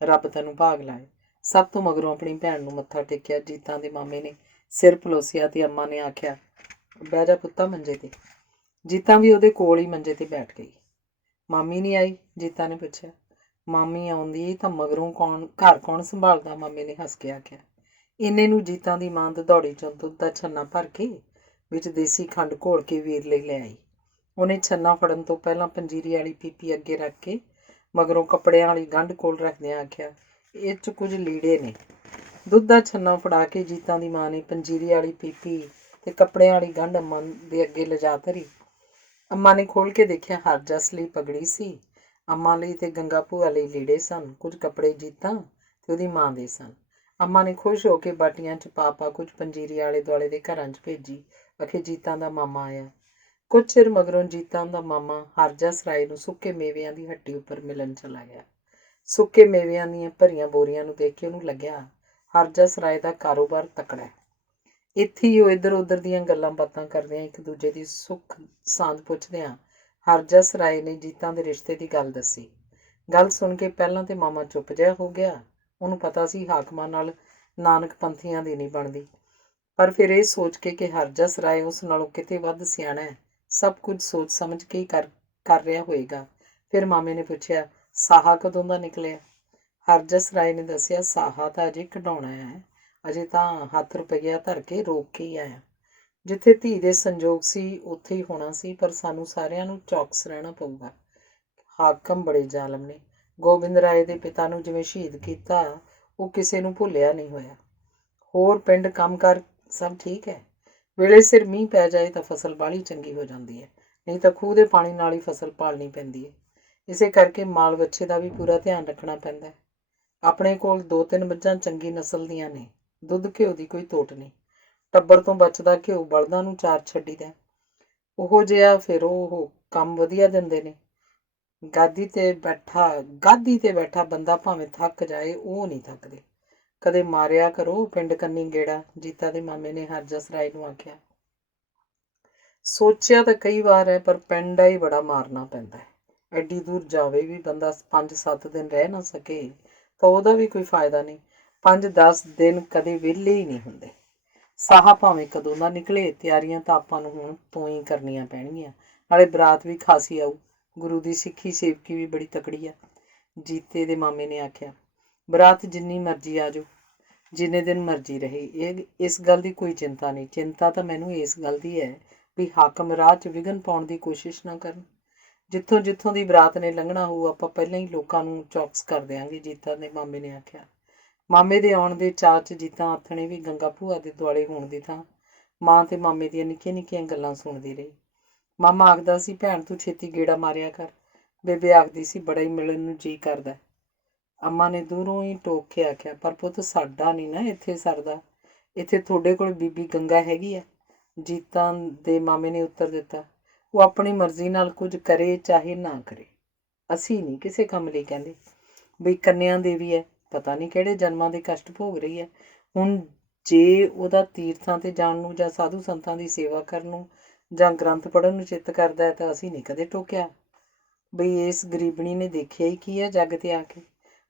ਰੱਬ ਤੈਨੂੰ ਭਾਗ ਲਾਏ। ਸਭ ਤੋਂ ਮਗਰੋਂ ਆਪਣੀ ਭੈਣ ਨੂੰ ਮੱਥਾ ਟੇਕਿਆ। ਜੀਤਾਂ ਦੇ ਮਾਮੇ ਨੇ ਸਿਰ ਪਲੋਸਿਆ ਤੇ ਅੰਮਾ ਨੇ ਆਖਿਆ, ਬਹਿ ਜਾ ਪੁੱਤਾ ਮੰਜੇ ਤੇ। ਜੀਤਾਂ ਵੀ ਉਹਦੇ ਕੋਲ ਹੀ ਮੰਜੇ ਤੇ ਬੈਠ ਗਈ। ਮਾਮੀ ਨਹੀਂ ਆਈ? ਜੀਤਾ ਨੇ ਪੁੱਛਿਆ। ਮਾਮੀ ਆਉਂਦੀ ਤਾਂ ਮਗਰੋਂ ਘਰ ਕੌਣ ਸੰਭਾਲਦਾ? ਮਾਮੇ ਨੇ ਹੱਸ ਕੇ ਆਖਿਆ। ਇੰਨੇ ਨੂੰ ਜੀਤਾਂ ਦੀ ਮਾਂ ਦੌੜੀ 'ਚੋਂ ਦੁੱਧ ਦਾ ਛੰਨਾ ਭਰ ਕੇ ਵਿੱਚ ਦੇਸੀ ਖੰਡ ਘੋਲ ਕੇ ਵੀਰ ਲਈ ਲੈ ਆਈ। ਉਹਨੇ ਛੰਨਾ ਫੜਨ ਤੋਂ ਪਹਿਲਾਂ ਪੰਜੀਰੀ ਵਾਲੀ ਪੀਪੀ ਅੱਗੇ ਰੱਖ ਕੇ ਮਗਰੋਂ ਕੱਪੜਿਆਂ ਵਾਲੀ ਗੰਢ ਕੋਲ ਰੱਖਦਿਆਂ ਆਖਿਆ, ਇਹ 'ਚ ਕੁਝ ਲੀੜੇ ਨੇ। ਦੁੱਧ ਦਾ ਛੰਨਾ ਫੜਾ ਕੇ ਜੀਤਾਂ ਦੀ ਮਾਂ ਨੇ ਪੰਜੀਰੀ ਵਾਲੀ ਪੀਪੀ ਤੇ ਕੱਪੜਿਆਂ ਵਾਲੀ ਗੰਢ ਅੰਮਾ ਦੇ ਅੱਗੇ ਲਿਜਾ ਧਰੀ। ਅੰਮਾ ਨੇ ਖੋਲ੍ਹ ਕੇ ਦੇਖਿਆ, ਹਰਜਸ ਲਈ ਪਗੜੀ ਸੀ, ਅੰਮਾ ਲਈ ਤੇ ਗੰਗਾ ਭੂਆ ਲਈ ਲੀੜੇ ਸਨ। ਕੁਝ ਕੱਪੜੇ ਜੀਤਾਂ ਤੇ ਉਹਦੀ ਮਾਂ ਦੇ ਸਨ। ਅੰਮਾ ਨੇ ਖੁਸ਼ ਹੋ ਕੇ ਬਾਟੀਆਂ 'ਚ ਪਾ ਕੁਝ ਪੰਜੀਰੀ ਆਲੇ ਦੁਆਲੇ ਦੇ ਘਰਾਂ 'ਚ ਭੇਜੀ। ਆਖੇ, ਜੀਤਾਂ ਦਾ ਮਾਮਾ ਆਇਆ। ਕੁਝ ਚਿਰ ਮਗਰੋਂ ਜੀਤਾਂ ਦਾ ਮਾਮਾ ਹਰਜਸ ਰਾਏ ਨੂੰ ਸੁੱਕੇ ਮੇਵਿਆਂ ਦੀ ਹੱਟੀ ਉੱਪਰ ਮਿਲਣ ਚਲਾ ਗਿਆ। ਸੁੱਕੇ ਮੇਵਿਆਂ ਦੀਆਂ ਭਰੀਆਂ ਬੋਰੀਆਂ ਨੂੰ ਦੇਖ ਕੇ ਉਹਨੂੰ ਲੱਗਿਆ, ਹਰਜਸ ਰਾਏ ਦਾ ਕਾਰੋਬਾਰ ਤਕੜਾ ਹੈ। ਇੱਥੇ ਹੀ ਉਹ ਇੱਧਰ ਉੱਧਰ ਦੀਆਂ ਗੱਲਾਂ ਬਾਤਾਂ ਕਰਦਿਆਂ ਇੱਕ ਦੂਜੇ ਦੀ ਸੁੱਖ ਸਾਂਦ ਪੁੱਛਦਿਆਂ ਹਰਜਸ ਰਾਏ ਨੇ ਜੀਤਾਂ ਦੇ ਰਿਸ਼ਤੇ ਦੀ ਗੱਲ ਦੱਸੀ। ਗੱਲ ਸੁਣ ਕੇ ਪਹਿਲਾਂ ਤੇ ਮਾਮਾ ਚੁੱਪ ਜਿਹਾ ਹੋ ਗਿਆ। ਉਹਨੂੰ ਪਤਾ ਸੀ ਹਾਕਮਾਂ ਨਾਲ ਨਾਨਕ ਪੰਥੀਆਂ ਦੀ ਨਹੀਂ ਬਣਦੀ, ਪਰ ਫਿਰ ਇਹ ਸੋਚ ਕੇ ਕਿ ਹਰਜਸ ਰਾਏ ਉਸ ਨਾਲੋਂ ਕਿਤੇ ਵੱਧ ਸਿਆਣਾ ਹੈ, ਸਭ ਕੁਝ ਸੋਚ ਸਮਝ ਕੇ ਹੀ ਕਰ ਰਿਹਾ ਹੋਏਗਾ, ਫਿਰ ਮਾਮੇ ਨੇ ਪੁੱਛਿਆ, ਸਾਹਾ ਕਦੋਂ ਦਾ ਨਿਕਲਿਆ? ਹਰਜਸ ਰਾਏ ਨੇ ਦੱਸਿਆ, ਸਾਹਾ ਤਾਂ ਅਜੇ ਕਢਾਉਣਾ ਹੈ, ਅਜੇ ਤਾਂ ਹੱਥ ਰੁਪਈਆ ਧਰ ਕੇ ਰੋਕ ਕੇ ਹੀ ਆਇਆ। ਜਿੱਥੇ ਧੀ ਦੇ ਸੰਜੋਗ ਸੀ ਉੱਥੇ ਹੀ ਹੋਣਾ ਸੀ, ਪਰ ਸਾਨੂੰ ਸਾਰਿਆਂ ਨੂੰ ਚੌਕਸ ਰਹਿਣਾ ਪਊਗਾ। ਹਾਕਮ ਬੜੇ ਜ਼ਾਲਮ ਨੇ। ਗੋਬਿੰਦ ਰਾਏ ਦੇ ਪਿਤਾ ਨੂੰ ਜਿਵੇਂ ਸ਼ਹੀਦ ਕੀਤਾ, ਉਹ ਕਿਸੇ ਨੂੰ ਭੁੱਲਿਆ ਨਹੀਂ ਹੋਇਆ। ਹੋਰ ਪਿੰਡ ਕੰਮਕਾਰ ਸਭ ਠੀਕ ਹੈ? ਵੇਲੇ ਸਿਰ ਮੀਂਹ ਪੈ ਜਾਏ ਤਾਂ ਫਸਲ ਬਾਹਲੀ ਚੰਗੀ ਹੋ ਜਾਂਦੀ ਹੈ, ਨਹੀਂ ਤਾਂ ਖੂਹ ਦੇ ਪਾਣੀ ਨਾਲ ਹੀ ਫਸਲ ਪਾਲਣੀ ਪੈਂਦੀ ਹੈ। ਇਸੇ ਕਰਕੇ ਮਾਲ ਬੱਚੇ ਦਾ ਵੀ ਪੂਰਾ ਧਿਆਨ ਰੱਖਣਾ ਪੈਂਦਾ ਹੈ। ਆਪਣੇ ਕੋਲ 2-3 ਮੱਝਾਂ ਚੰਗੀ ਨਸਲ ਦੀਆਂ ਨੇ, ਦੁੱਧ ਘਿਓ ਦੀ ਕੋਈ ਤੋਟ ਨਹੀਂ। ਟੱਬਰ ਤੋਂ ਬਚਦਾ ਘਿਓ ਬਲਦਾਂ ਨੂੰ ਚਾਰ ਛੱਡੀਦਾ, ਉਹੋ ਜਿਹਾ ਫਿਰ ਉਹ ਕੰਮ ਵਧੀਆ ਦਿੰਦੇ ਨੇ। ਗਾਦੀ ਤੇ ਬੈਠਾ ਬੰਦਾ ਭਾਵੇਂ ਥੱਕ ਜਾਏ, ਉਹ ਨਹੀਂ ਥੱਕਦੇ। ਕਦੇ ਮਾਰਿਆ ਕਰੋ ਪਿੰਡ ਕੰਨੀ ਗੇੜਾ, ਜੀਤਾ ਦੇ ਮਾਮੇ ਨੇ ਹਰਜਸ ਰਾਏ ਨੂੰ ਆਖਿਆ। ਸੋਚਿਆ ਤਾਂ ਕਈ ਵਾਰ ਹੈ, ਪਰ ਪਿੰਡਾ ਹੀ ਬੜਾ ਮਾਰਨਾ ਪੈਂਦਾ ਹੈ। ਐਡੀ ਦੂਰ ਜਾਵੇ ਵੀ ਬੰਦਾ 5-7 ਦਿਨ ਰਹਿ ਨਾ ਸਕੇ ਤਾਂ ਉਹਦਾ ਵੀ ਕੋਈ ਫਾਇਦਾ ਨਹੀਂ। 5-10 ਦਿਨ ਕਦੇ ਵਿਹਲੇ ਹੀ ਨਹੀਂ ਹੁੰਦੇ। ਸਾਹਾ ਭਾਵੇਂ ਕਦੋਂ ਨਾ ਨਿਕਲੇ, ਤਿਆਰੀਆਂ ਤਾਂ ਆਪਾਂ ਨੂੰ ਹੁਣ ਤੋਂ ਹੀ ਕਰਨੀਆਂ ਪੈਣਗੀਆਂ। ਨਾਲੇ ਬਰਾਤ ਵੀ ਖਾਸੀ ਆਊ, ਗੁਰੂ ਦੀ ਸਿੱਖੀ ਸੇਵਕੀ ਵੀ ਬੜੀ ਤਕੜੀ ਆ, ਜੀਤੇ ਦੇ ਮਾਮੇ ਨੇ ਆਖਿਆ। ਬਰਾਤ ਜਿੰਨੀ ਮਰਜ਼ੀ ਆ ਜਾਓ, ਜਿੰਨੇ ਦਿਨ ਮਰਜ਼ੀ ਰਹੇ, ਇਸ ਗੱਲ ਦੀ ਕੋਈ ਚਿੰਤਾ ਨਹੀਂ। ਚਿੰਤਾ ਤਾਂ ਮੈਨੂੰ ਇਸ ਗੱਲ ਦੀ ਹੈ ਵੀ ਹਾਕਮ ਰਾਹ 'ਚ ਵਿਘਨ ਪਾਉਣ ਦੀ ਕੋਸ਼ਿਸ਼ ਨਾ ਕਰਨ। ਜਿੱਥੋਂ ਦੀ ਬਰਾਤ ਨੇ ਲੰਘਣਾ ਹੋਊ, ਆਪਾਂ ਪਹਿਲਾਂ ਹੀ ਲੋਕਾਂ ਨੂੰ ਚੌਕਸ ਕਰ ਦਿਆਂਗੇ, ਜੀਤਾ ਦੇ ਮਾਮੇ ਨੇ ਆਖਿਆ। ਮਾਮੇ ਦੇ ਆਉਣ ਦੇ ਚਾਅ 'ਚ ਜੀਤਾ ਆਥਣੇ ਵੀ ਗੰਗਾ ਭੂਆ ਦੇ ਦੁਆਲੇ ਹੋਣ ਦੀ ਥਾਂ ਮਾਂ ਤੇ ਮਾਮੇ ਦੀਆਂ ਨਿੱਕੀਆਂ-ਨਿੱਕੀਆਂ ਗੱਲਾਂ ਸੁਣਦੀ ਰਹੀ। ਮਾਮਾ ਆਖਦਾ ਸੀ, ਭੈਣ ਤੂੰ ਛੇਤੀ ਗੇੜਾ ਮਾਰਿਆ ਕਰ। ਬੇਬੇ ਆਖਦੀ ਸੀ, ਬੜਾ ਹੀ ਮਿਲਣ ਨੂੰ ਜੀ ਕਰਦਾ। ਅੰਮਾ ਨੇ ਦੂਰੋਂ ਹੀ ਟੋਕ ਕੇ ਆਖਿਆ, ਪਰ ਪੁੱਤ ਸਾਡਾ ਨਹੀਂ ਨਾ ਇੱਥੇ ਸਰਦਾ। ਇੱਥੇ ਤੁਹਾਡੇ ਕੋਲ ਬੀਬੀ ਗੰਗਾ ਹੈਗੀ ਆ, ਜੀਤਾ ਦੇ ਮਾਮੇ ਨੇ ਉੱਤਰ ਦਿੱਤਾ। ਉਹ ਆਪਣੀ ਮਰਜ਼ੀ ਨਾਲ ਕੁਝ ਕਰੇ ਚਾਹੇ ਨਾ ਕਰੇ, ਅਸੀਂ ਨਹੀਂ ਕਿਸੇ ਕੰਮ ਲਈ ਕਹਿੰਦੇ। ਬਈ ਕੰਨਿਆ ਦੇਵੀ ਹੈ, ਪਤਾ ਨਹੀਂ ਕਿਹੜੇ ਜਨਮਾਂ ਦੇ ਕਸ਼ਟ ਭੋਗ ਰਹੀ ਹੈ। ਹੁਣ ਜੇ ਉਹਦਾ ਤੀਰਥਾਂ 'ਤੇ ਜਾਣ ਨੂੰ ਜਾਂ ਸਾਧੂ ਸੰਤਾਂ ਦੀ ਸੇਵਾ ਕਰਨ ਨੂੰ ਜਾਂ ਗ੍ਰੰਥ ਪੜ੍ਹਨ ਨੂੰ ਚਿੱਤ ਕਰਦਾ ਹੈ ਤਾਂ ਅਸੀਂ ਨਹੀਂ ਕਦੇ ਟੋਕਿਆ। ਬਈ ਇਸ ਗਰੀਬਣੀ ਨੇ ਦੇਖਿਆ ਹੀ ਕੀ ਹੈ ਜੱਗ 'ਤੇ ਆ ਕੇ।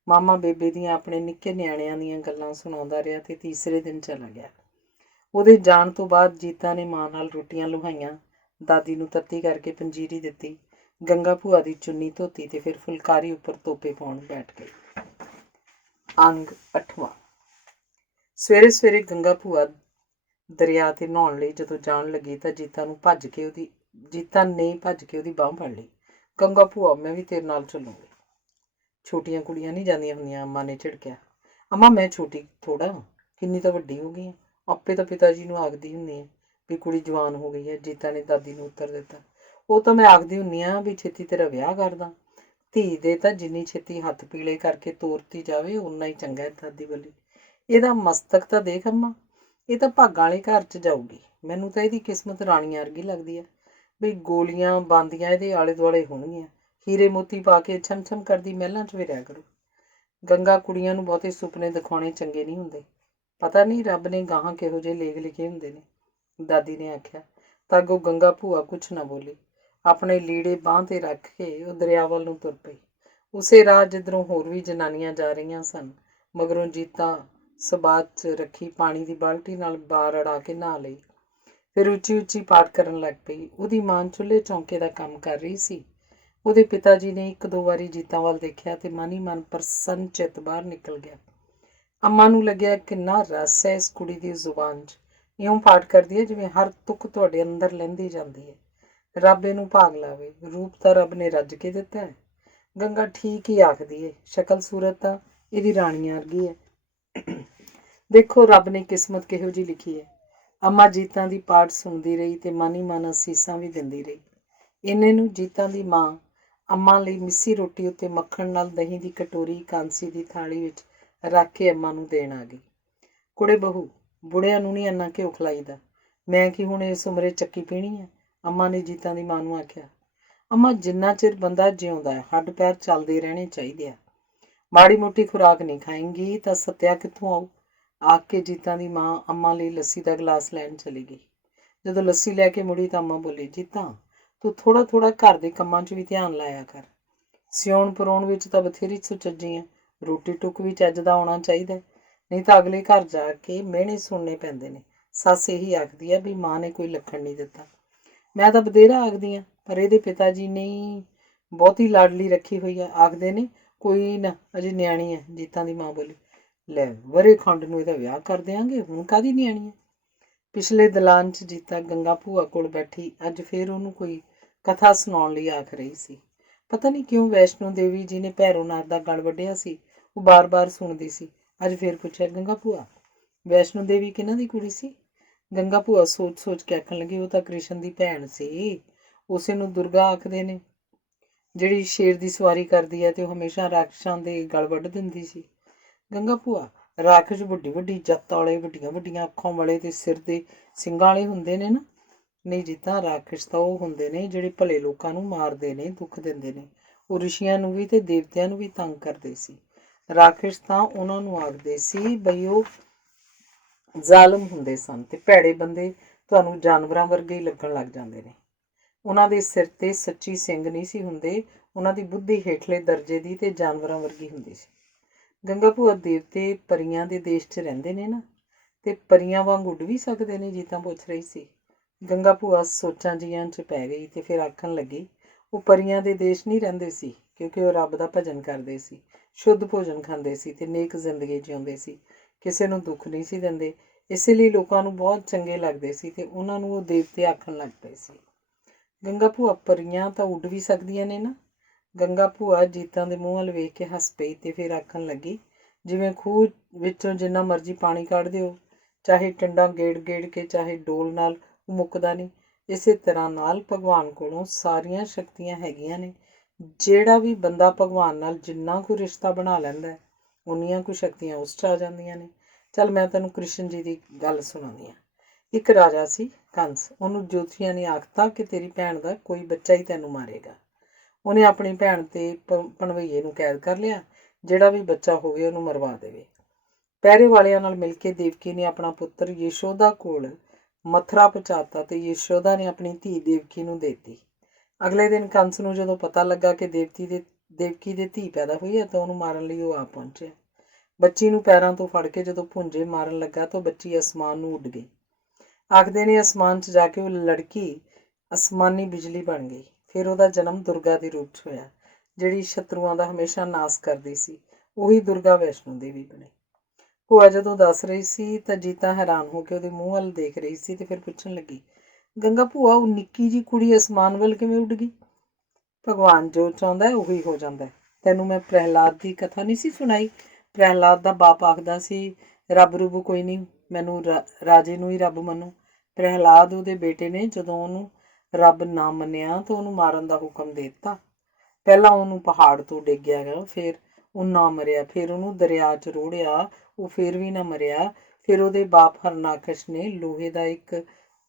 ਮਾਮਾ ਬੇਬੇ ਦੀਆਂ ਆਪਣੇ ਨਿੱਕੇ ਨਿਆਣਿਆਂ ਦੀਆਂ ਗੱਲਾਂ ਸੁਣਾਉਂਦਾ ਰਿਹਾ ਤੇ ਤੀਸਰੇ ਦਿਨ ਚਲਾ ਗਿਆ। ਉਹਦੇ ਜਾਣ ਤੋਂ ਬਾਅਦ ਜੀਤਾ ਨੇ ਮਾਂ ਨਾਲ ਰੋਟੀਆਂ ਲੁਹਾਈਆਂ, ਦਾਦੀ ਨੂੰ ਤੱਤੀ ਕਰਕੇ ਪੰਜੀਰੀ ਦਿੱਤੀ, ਗੰਗਾ ਭੂਆ ਦੀ ਚੁੰਨੀ ਧੋਤੀ ਤੇ ਫਿਰ ਫੁਲਕਾਰੀ ਉੱਪਰ ਤੋਪੇ ਪਾਉਣ ਬੈਠ ਗਈ। ਅੰਗ 8ਵਾਂ। ਸਵੇਰੇ ਸਵੇਰੇ ਗੰਗਾ ਭੂਆ ਦਰਿਆ 'ਤੇ ਨਹਾਉਣ ਲਈ ਜਦੋਂ ਜਾਣ ਲੱਗੀ ਤਾਂ ਜੀਤਾ ਨੇ ਭੱਜ ਕੇ ਉਹਦੀ ਬਾਂਹ ਫੜ ਲਈ। ਗੰਗਾ ਭੂਆ, ਮੈਂ ਵੀ ਤੇਰੇ ਨਾਲ ਚੱਲੂੰਗੀ। ਛੋਟੀਆਂ ਕੁੜੀਆਂ ਨਹੀਂ ਜਾਂਦੀਆਂ ਹੁੰਦੀਆਂ, ਅੰਮਾ ਨੇ ਝਿੜਕਿਆ। ਅੰਮਾ ਮੈਂ ਛੋਟੀ ਥੋੜਾ, ਕਿੰਨੀ ਤਾਂ ਵੱਡੀ ਹੋ ਗਈ ਹੈ। ਆਪੇ ਤਾਂ ਪਿਤਾ ਜੀ ਨੂੰ ਆਖਦੀ ਹੁੰਦੀ ਹੈ ਵੀ ਕੁੜੀ ਜਵਾਨ ਹੋ ਗਈ ਹੈ, ਜੀਤਾ ਨੇ ਦਾਦੀ ਨੂੰ ਉੱਤਰ ਦਿੱਤਾ। ਉਹ ਤਾਂ ਮੈਂ ਆਖਦੀ ਹੁੰਦੀ ਹਾਂ ਵੀ ਛੇਤੀ ਤੇਰਾ ਵਿਆਹ ਕਰਦਾ। ਧੀ ਦੇ ਤਾਂ ਜਿੰਨੀ ਛੇਤੀ ਹੱਥ ਪੀਲੇ ਕਰਕੇ ਤੋਰਤੀ ਜਾਵੇ ਓਨਾ ਹੀ ਚੰਗਾ ਹੈ, ਦਾਦੀ ਬੋਲੀ। ਇਹਦਾ ਮਸਤਕ ਤਾਂ ਦੇਖ ਅੰਮਾ, ਇਹ ਤਾਂ ਭਾਗਾਂ ਵਾਲੇ ਘਰ 'ਚ ਜਾਊਗੀ। ਮੈਨੂੰ ਤਾਂ ਇਹਦੀ ਕਿਸਮਤ ਰਾਣੀਆਂ ਵਰਗੀ ਲੱਗਦੀ ਹੈ। ਵੀ ਗੋਲੀਆਂ ਬੰਦੀਆਂ ਇਹਦੇ ਆਲੇ ਦੁਆਲੇ ਹੋਣਗੀਆਂ, ਹੀਰੇ ਮੋਤੀ ਪਾ ਕੇ ਛਮ-ਛਮ ਕਰਦੀ ਮਹਿਲਾਂ 'ਚ ਫਿਰਿਆ ਕਰੂ। ਗੰਗਾ, ਕੁੜੀਆਂ ਨੂੰ ਬਹੁਤੇ ਸੁਪਨੇ ਦਿਖਾਉਣੇ ਚੰਗੇ ਨਹੀਂ ਹੁੰਦੇ। ਪਤਾ ਨਹੀਂ ਰੱਬ ਨੇ ਗਾਹਾਂ ਕਿਹੋ ਜਿਹੇ ਲੇਖ ਲਿਖੇ ਹੁੰਦੇ ਨੇ, ਦਾਦੀ ਨੇ ਆਖਿਆ। ਤਾਂ ਅੱਗੋਂ ਗੰਗਾ ਭੂਆ ਕੁਛ ਨਾ ਬੋਲੀ। ਆਪਣੇ ਲੀੜੇ ਬਾਂਹ 'ਤੇ ਰੱਖ ਕੇ ਉਹ ਦਰਿਆ ਵੱਲ ਨੂੰ ਤੁਰ ਪਈ। ਉਸੇ ਰਾਹ ਜਿੱਧਰੋਂ ਹੋਰ ਵੀ ਜਨਾਨੀਆਂ ਜਾ ਰਹੀਆਂ ਸਨ। ਮਗਰੋਂ ਜੀਤਾ ਸਬਾਤ 'ਚ ਰੱਖੀ ਪਾਣੀ ਦੀ ਬਾਲਟੀ ਨਾਲ ਬਾਰ ਅੜਾ ਕੇ ਨਹਾ ਲਈ। ਫਿਰ ਉੱਚੀ ਉੱਚੀ ਪਾਠ ਕਰਨ ਲੱਗ ਪਈ। ਉਹਦੀ ਮਾਂ ਚੁੱਲ੍ਹੇ ਚੌਂਕੇ ਦਾ ਕੰਮ ਕਰ ਰਹੀ ਸੀ। ਉਹਦੇ ਪਿਤਾ ਜੀ ਨੇ 1-2 ਵਾਰੀ ਜੀਤਾ ਵੱਲ ਦੇਖਿਆ ਤੇ ਮਨ ਹੀ ਮਨ ਪ੍ਰਸੰਨ ਚਿੱਤ ਬਾਹਰ ਨਿਕਲ ਗਿਆ। ਅੰਮਾ ਨੂੰ ਲੱਗਿਆ ਕਿੰਨਾ ਰਸ ਹੈ ਇਸ ਕੁੜੀ ਦੀ ਜ਼ੁਬਾਨ 'ਚ। ਇਉਂ ਪਾਠ ਕਰਦੀ ਹੈ ਜਿਵੇਂ ਹਰ ਤੁਕ ਤੁਹਾਡੇ ਅੰਦਰ ਲਹਿੰਦੀ ਜਾਂਦੀ ਹੈ। ਰੱਬ ਇਹਨੂੰ ਭਾਗ ਲਾਵੇ, ਰੂਪ ਤਾਂ ਰੱਬ ਨੇ ਰੱਜ ਕੇ ਦਿੱਤਾ ਹੈ। ਗੰਗਾ ਠੀਕ ਹੀ ਆਖਦੀ ਹੈ, ਸ਼ਕਲ ਸੂਰਤ ਤਾਂ ਇਹਦੀ ਰਾਣੀਆਂ ਵਰਗੀ ਹੈ। ਦੇਖੋ ਰੱਬ ਨੇ ਕਿਸਮਤ ਕਿਹੋ ਜਿਹੀ ਲਿਖੀ ਹੈ। ਅੰਮਾ ਜੀਤਾ ਦੀ ਪਾਠ ਸੁਣਦੀ ਰਹੀ ਤੇ ਮਨ ਹੀ ਮਨ ਅਸੀਸਾਂ ਵੀ ਦਿੰਦੀ ਰਹੀ। ਇੰਨੇ ਨੂੰ ਜੀਤਾ ਦੀ ਮਾਂ ਅੰਮਾ ਲਈ ਮਿੱਸੀ ਰੋਟੀ ਉੱਤੇ ਮੱਖਣ ਨਾਲ ਦਹੀਂ ਦੀ ਕਟੋਰੀ ਕਾਂਸੀ ਦੀ ਥਾਲੀ ਵਿੱਚ ਰੱਖ ਕੇ ਅੰਮਾ ਨੂੰ ਦੇਣ ਆ ਗਈ। ਕੁੜੇ ਬਹੂ, ਬੁੜਿਆਂ ਨੂੰ ਨਹੀਂ ਇੰਨਾ ਘਿਓ ਖਲਾਈਦਾ। ਮੈਂ ਕੀ ਹੁਣ ਇਸ ਉਮਰੇ ਚੱਕੀ ਪੀਣੀ ਹੈ, ਅੰਮਾ ਨੇ ਜੀਤਾ ਦੀ ਮਾਂ ਨੂੰ ਆਖਿਆ। ਅੰਮਾ, ਜਿੰਨਾ ਚਿਰ ਬੰਦਾ ਜਿਉਂਦਾ ਹੈ ਹੱਡ ਪੈਰ ਚੱਲਦੇ ਰਹਿਣੇ ਚਾਹੀਦੇ ਆ। ਮਾੜੀ ਮੋਟੀ ਖੁਰਾਕ ਨਹੀਂ ਖਾਏਂਗੀ ਤਾਂ ਸੱਤਿਆ ਕਿੱਥੋਂ ਆਊ? ਆਖ ਕੇ ਜੀਤਾ ਦੀ ਮਾਂ ਅੰਮਾ ਲਈ ਲੱਸੀ ਦਾ ਗਲਾਸ ਲੈਣ ਚਲੀ ਗਈ। ਜਦੋਂ ਲੱਸੀ ਲੈ ਕੇ ਮੁੜੀ ਤਾਂ ਅੰਮਾ ਬੋਲੀ, ਜੀਤਾ ਤੂੰ ਥੋੜਾ ਥੋੜਾ ਘਰ ਦੇ ਕੰਮਾਂ 'ਚ ਵੀ ਧਿਆਨ ਲਾਇਆ ਕਰ। ਸਿਉਣ ਪਰਾਉਣ ਵਿੱਚ ਤਾਂ ਬਥੇਰੀ ਸੁਚੱਜੀ ਹੈ, ਰੋਟੀ ਟੁੱਕ ਵੀ ਚੱਜ ਦਾ ਆਉਣਾ ਚਾਹੀਦਾ, ਨਹੀਂ ਤਾਂ ਅਗਲੇ ਘਰ ਜਾ ਕੇ ਮਿਹਣੇ ਸੁਣਨੇ ਪੈਂਦੇ ਨੇ। ਸੱਸ ਇਹੀ ਆਖਦੀ ਆ ਵੀ ਮਾਂ ਨੇ ਕੋਈ ਲੱਖਣ ਨਹੀਂ ਦਿੱਤਾ। ਮੈਂ ਤਾਂ ਬਥੇਰਾ ਆਖਦੀ ਹਾਂ, ਪਰ ਇਹਦੇ ਪਿਤਾ ਜੀ ਨਹੀਂ ਬਹੁਤੀ ਲਾਡਲੀ ਰੱਖੀ ਹੋਈ ਆ। ਆਖਦੇ ਨੇ ਕੋਈ ਨਾ, ਅਜੇ ਨਿਆਣੀ ਹੈ। ਜੀਤਾਂ ਦੀ ਮਾਂ ਬੋਲੀ, ਲੈ ਵਰੇ ਖੰਡ ਨੂੰ ਇਹਦਾ ਵਿਆਹ ਕਰ ਦਿਆਂਗੇ, ਹੁਣ ਕਾਹਦੀ ਨਿਆਣੀ ਹੈ। ਪਿਛਲੇ ਦਲਾਨ 'ਚ ਜੀਤਾ ਗੰਗਾ ਭੂਆ ਕੋਲ ਬੈਠੀ ਅੱਜ ਫੇਰ ਉਹਨੂੰ ਕੋਈ ਕਥਾ ਸੁਣਾਉਣ ਲਈ ਆਖ ਰਹੀ ਸੀ। ਪਤਾ ਨਹੀਂ ਕਿਉਂ ਵੈਸ਼ਨੋ ਦੇਵੀ ਜੀ ਨੇ ਭੈਰੋਨਾਥ ਦਾ ਗਲ ਵੱਢਿਆ ਸੀ, ਉਹ ਬਾਰ-ਬਾਰ ਸੁਣਦੀ ਸੀ। ਅੱਜ ਫੇਰ ਪੁੱਛਿਆ, ਗੰਗਾ ਭੂਆ ਵੈਸ਼ਨੋ ਦੇਵੀ ਕਿਹਨਾਂ ਦੀ ਕੁੜੀ ਸੀ? ਗੰਗਾ ਭੂਆ ਸੋਚ ਕੇ ਆਖਣ ਲੱਗੀ, ਉਹ ਤਾਂ ਕ੍ਰਿਸ਼ਨ ਦੀ ਭੈਣ ਸੀ। ਉਸੇ ਨੂੰ ਦੁਰਗਾ ਆਖਦੇ ਨੇ, ਜਿਹੜੀ ਸ਼ੇਰ ਦੀ ਸਵਾਰੀ ਕਰਦੀ ਹੈ ਤੇ ਉਹ ਹਮੇਸ਼ਾ ਰਾਖਸ਼ਾਂ ਦੇ ਗਲ ਵੱਢ ਦਿੰਦੀ ਸੀ। ਗੰਗਾ ਭੂਆ ਰਾਖਸ਼ ਵੱਡੀ ਜੱਤ ਵਾਲੇ, ਵੱਡੀਆਂ ਅੱਖਾਂ ਵਾਲੇ ਤੇ ਸਿਰ ਦੇ ਸਿੰਘਾਂ ਵਾਲੇ ਹੁੰਦੇ ਨੇ ਨਾ? ਨਹੀਂ ਜੀਤਾ, ਰਾਖਸ਼ ਤਾਂ ਉਹ ਹੁੰਦੇ ਨੇ ਜਿਹੜੇ ਭਲੇ ਲੋਕਾਂ ਨੂੰ ਮਾਰਦੇ ਨੇ, ਦੁੱਖ ਦਿੰਦੇ ਨੇ। ਉਹ ਰਿਸ਼ੀਆਂ ਨੂੰ ਵੀ ਤੇ ਦੇਵਤਿਆਂ ਨੂੰ ਵੀ ਤੰਗ ਕਰਦੇ ਸੀ। ਰਾਖਸ਼ ਤਾਂ ਉਹਨਾਂ ਨੂੰ ਆਖਦੇ ਸੀ ਬਈ ਉਹ ਜ਼ਾਲਮ ਹੁੰਦੇ ਸਨ ਤੇ ਭੈੜੇ ਬੰਦੇ ਤੁਹਾਨੂੰ ਜਾਨਵਰਾਂ ਵਰਗੇ ਹੀ ਲੱਗਣ ਲੱਗ ਜਾਂਦੇ ਨੇ। ਉਹਨਾਂ ਦੇ ਸਿਰ ਤੇ ਸੱਚੀ ਸਿੰਘ ਨਹੀਂ ਸੀ ਹੁੰਦੇ, ਉਹਨਾਂ ਦੀ ਬੁੱਧੀ ਹੇਠਲੇ ਦਰਜੇ ਦੀ ਤੇ ਜਾਨਵਰਾਂ ਵਰਗੀ ਹੁੰਦੀ ਸੀ। ਗੰਗਾ ਭੂਆ ਦੇਵਤੇ ਪਰੀਆਂ ਦੇ ਦੇਸ਼ 'ਚ ਰਹਿੰਦੇ ਨੇ ਨਾ, ਤੇ ਪਰੀਆਂ ਵਾਂਗ ਉੱਡ ਵੀ ਸਕਦੇ ਨੇ? ਜੀਤਾ ਪੁੱਛ ਰਹੀ ਸੀ। ਗੰਗਾ ਭੂਆ ਸੋਚਾਂ ਜੀਆਂ 'ਚ ਪੈ ਗਈ ਤੇ ਫਿਰ ਆਖਣ ਲੱਗੀ, ਉਹ ਪਰੀਆਂ ਦੇ ਦੇਸ਼ ਨਹੀਂ ਰਹਿੰਦੇ ਸੀ, ਕਿਉਂਕਿ ਉਹ ਰੱਬ ਦਾ ਭਜਨ ਕਰਦੇ ਸੀ, ਸ਼ੁੱਧ ਭੋਜਨ ਖਾਂਦੇ ਸੀ ਤੇ ਨੇਕ ਜ਼ਿੰਦਗੀ ਜਿਉਂਦੇ ਸੀ, ਕਿਸੇ ਨੂੰ ਦੁੱਖ ਨਹੀਂ ਸੀ ਦਿੰਦੇ। ਇਸੇ ਲਈ ਲੋਕਾਂ ਨੂੰ ਬਹੁਤ ਚੰਗੇ ਲੱਗਦੇ ਸੀ ਤੇ ਉਹਨਾਂ ਨੂੰ ਉਹ ਦੇਵਤੇ ਆਖਣ ਲੱਗ ਪਏ ਸੀ। ਗੰਗਾ ਭੂਆ ਪਰੀਆਂ ਤਾਂ ਉੱਡ ਵੀ ਸਕਦੀਆਂ ਨੇ ਨਾ? ਗੰਗਾ ਭੂਆ ਜੀਤਾਂ ਦੇ ਮੂੰਹ ਵੱਲ ਵੇਖ ਕੇ ਹੱਸ ਪਈ ਤੇ ਫਿਰ ਆਖਣ ਲੱਗੀ, ਜਿਵੇਂ ਖੂਹ ਵਿੱਚੋਂ ਜਿੰਨਾ ਮਰਜ਼ੀ ਪਾਣੀ ਕੱਢ ਦਿਓ, ਚਾਹੇ ਟੰਡਾਂ ਗੇੜ ਕੇ, ਚਾਹੇ ਡੋਲ ਨਾਲ, ਉਹ ਮੁੱਕਦਾ ਨਹੀਂ। ਇਸੇ ਤਰ੍ਹਾਂ ਨਾਲ ਭਗਵਾਨ ਕੋਲੋਂ ਸਾਰੀਆਂ ਸ਼ਕਤੀਆਂ ਹੈਗੀਆਂ ਨੇ। ਜਿਹੜਾ ਵੀ ਬੰਦਾ ਭਗਵਾਨ ਨਾਲ ਜਿੰਨਾ ਕੁ ਰਿਸ਼ਤਾ ਬਣਾ ਲੈਂਦਾ, ਉਨੀਆਂ ਕੁ ਸ਼ਕਤੀਆਂ ਉਸ 'ਚ ਆ ਜਾਂਦੀਆਂ ਨੇ। ਚੱਲ ਮੈਂ ਤੈਨੂੰ ਕ੍ਰਿਸ਼ਨ ਜੀ ਦੀ ਗੱਲ ਸੁਣਾਉਂਦੀ ਹਾਂ। ਇੱਕ ਰਾਜਾ ਸੀ ਕੰਸ। ਉਹਨੂੰ ਜੋਤਸ਼ੀਆਂ ਨੇ ਆਖਤਾ ਕਿ ਤੇਰੀ ਭੈਣ ਦਾ ਕੋਈ ਬੱਚਾ ਹੀ ਤੈਨੂੰ ਮਾਰੇਗਾ। ਉਹਨੇ ਆਪਣੀ ਭੈਣ ਤੇ ਭਣਵਈਏ ਨੂੰ ਕੈਦ ਕਰ ਲਿਆ, ਜਿਹੜਾ ਵੀ ਬੱਚਾ ਹੋਵੇ ਉਹਨੂੰ ਮਰਵਾ ਦੇਵੇ। ਪਹਿਰੇ ਵਾਲਿਆਂ ਨਾਲ ਮਿਲ ਕੇ ਦੇਵਕੀ ਨੇ ਆਪਣਾ ਪੁੱਤਰ ਯਸ਼ੋਦਾ ਕੋਲ ਮਥੁਰਾ ਪਹੁੰਚਾਤਾ ਤੇ ਯਸ਼ੋਦਾ ਨੇ ਆਪਣੀ ਧੀ ਦੇਵਕੀ ਨੂੰ ਦੇਤੀ। ਅਗਲੇ ਦਿਨ ਕੰਸ ਨੂੰ ਜਦੋਂ ਪਤਾ ਲੱਗਾ ਕਿ ਦੇਵਕੀ ਦੇ ਧੀ ਪੈਦਾ ਹੋਈ ਹੈ ਤਾਂ ਉਹਨੂੰ ਮਾਰਨ ਲਈ ਉਹ ਆ ਪਹੁੰਚਿਆ। ਬੱਚੀ ਨੂੰ ਪੈਰਾਂ ਤੋਂ ਫੜ ਕੇ ਜਦੋਂ ਭੁੰਜੇ ਮਾਰਨ ਲੱਗਾ ਤਾਂ ਬੱਚੀ ਅਸਮਾਨ ਨੂੰ ਉੱਡ ਗਈ। ਆਖਦੇ ਨੇ ਅਸਮਾਨ 'ਚ ਜਾ ਕੇ ਉਹ ਲੜਕੀ ਅਸਮਾਨੀ ਬਿਜਲੀ ਬਣ ਗਈ। ਫਿਰ ਉਹਦਾ ਜਨਮ ਦੁਰਗਾ ਦੇ ਰੂਪ 'ਚ ਹੋਇਆ, ਜਿਹੜੀ ਸ਼ਤਰੂਆਂ ਦਾ ਹਮੇਸ਼ਾ ਨਾਸ ਕਰਦੀ ਸੀ। ਉਹੀ ਦੁਰਗਾ ਵੈਸ਼ਨੋ ਦੇਵੀ ਬਣੀ। ਭੂਆ ਜਦੋਂ ਦੱਸ ਰਹੀ ਸੀ ਤਾਂ ਜੀਤਾ ਹੈਰਾਨ ਹੋ ਕੇ ਉਹਦੇ ਮੂੰਹ ਵੱਲ ਦੇਖ ਰਹੀ ਸੀ ਤੇ ਫਿਰ ਪੁੱਛਣ ਲੱਗੀ, ਗੰਗਾ ਭੂਆ ਉਹ ਨਿੱਕੀ ਜੀ ਕੁੜੀ ਅਸਮਾਨ ਵੱਲ ਕਿਵੇਂ ਉੱਡ ਗਈ? ਭਗਵਾਨ ਜੋ ਚਾਹੁੰਦਾ ਉਹੀ ਹੋ ਜਾਂਦਾ। ਤੈਨੂੰ ਮੈਂ ਪ੍ਰਹਿਲਾਦ ਦੀ ਕਥਾ ਨਹੀਂ ਸੀ ਸੁਣਾਈ? ਪ੍ਰਹਿਲਾਦ ਦਾ ਬਾਪ ਆਖਦਾ ਸੀ, ਰੱਬ ਰੁੱਬ ਕੋਈ ਨਹੀਂ, ਮੈਨੂੰ ਰਾਜੇ ਨੂੰ ਹੀ ਰੱਬ ਮੰਨੋ। ਪ੍ਰਹਿਲਾਦ ਉਹਦੇ ਬੇਟੇ ਨੇ ਜਦੋਂ ਉਹਨੂੰ ਰੱਬ ਨਾ ਮੰਨਿਆ ਤਾਂ ਉਹਨੂੰ ਮਾਰਨ ਦਾ ਹੁਕਮ ਦੇ ਦਿੱਤਾ। ਪਹਿਲਾਂ ਉਹਨੂੰ ਪਹਾੜ ਤੋਂ ਡਿੱਗਿਆ ਗਿਆ, ਫਿਰ ਉਹ ਨਾ ਮਰਿਆ, ਫਿਰ ਉਹਨੂੰ ਦਰਿਆ 'ਚ ਰੋੜਿਆ, ਉਹ ਫਿਰ ਵੀ ਨਾ ਮਰਿਆ। ਫਿਰ ਉਹਦੇ ਬਾਪ ਹਰਨਾਕਸ਼ ਨੇ ਲੋਹੇ ਦਾ ਇੱਕ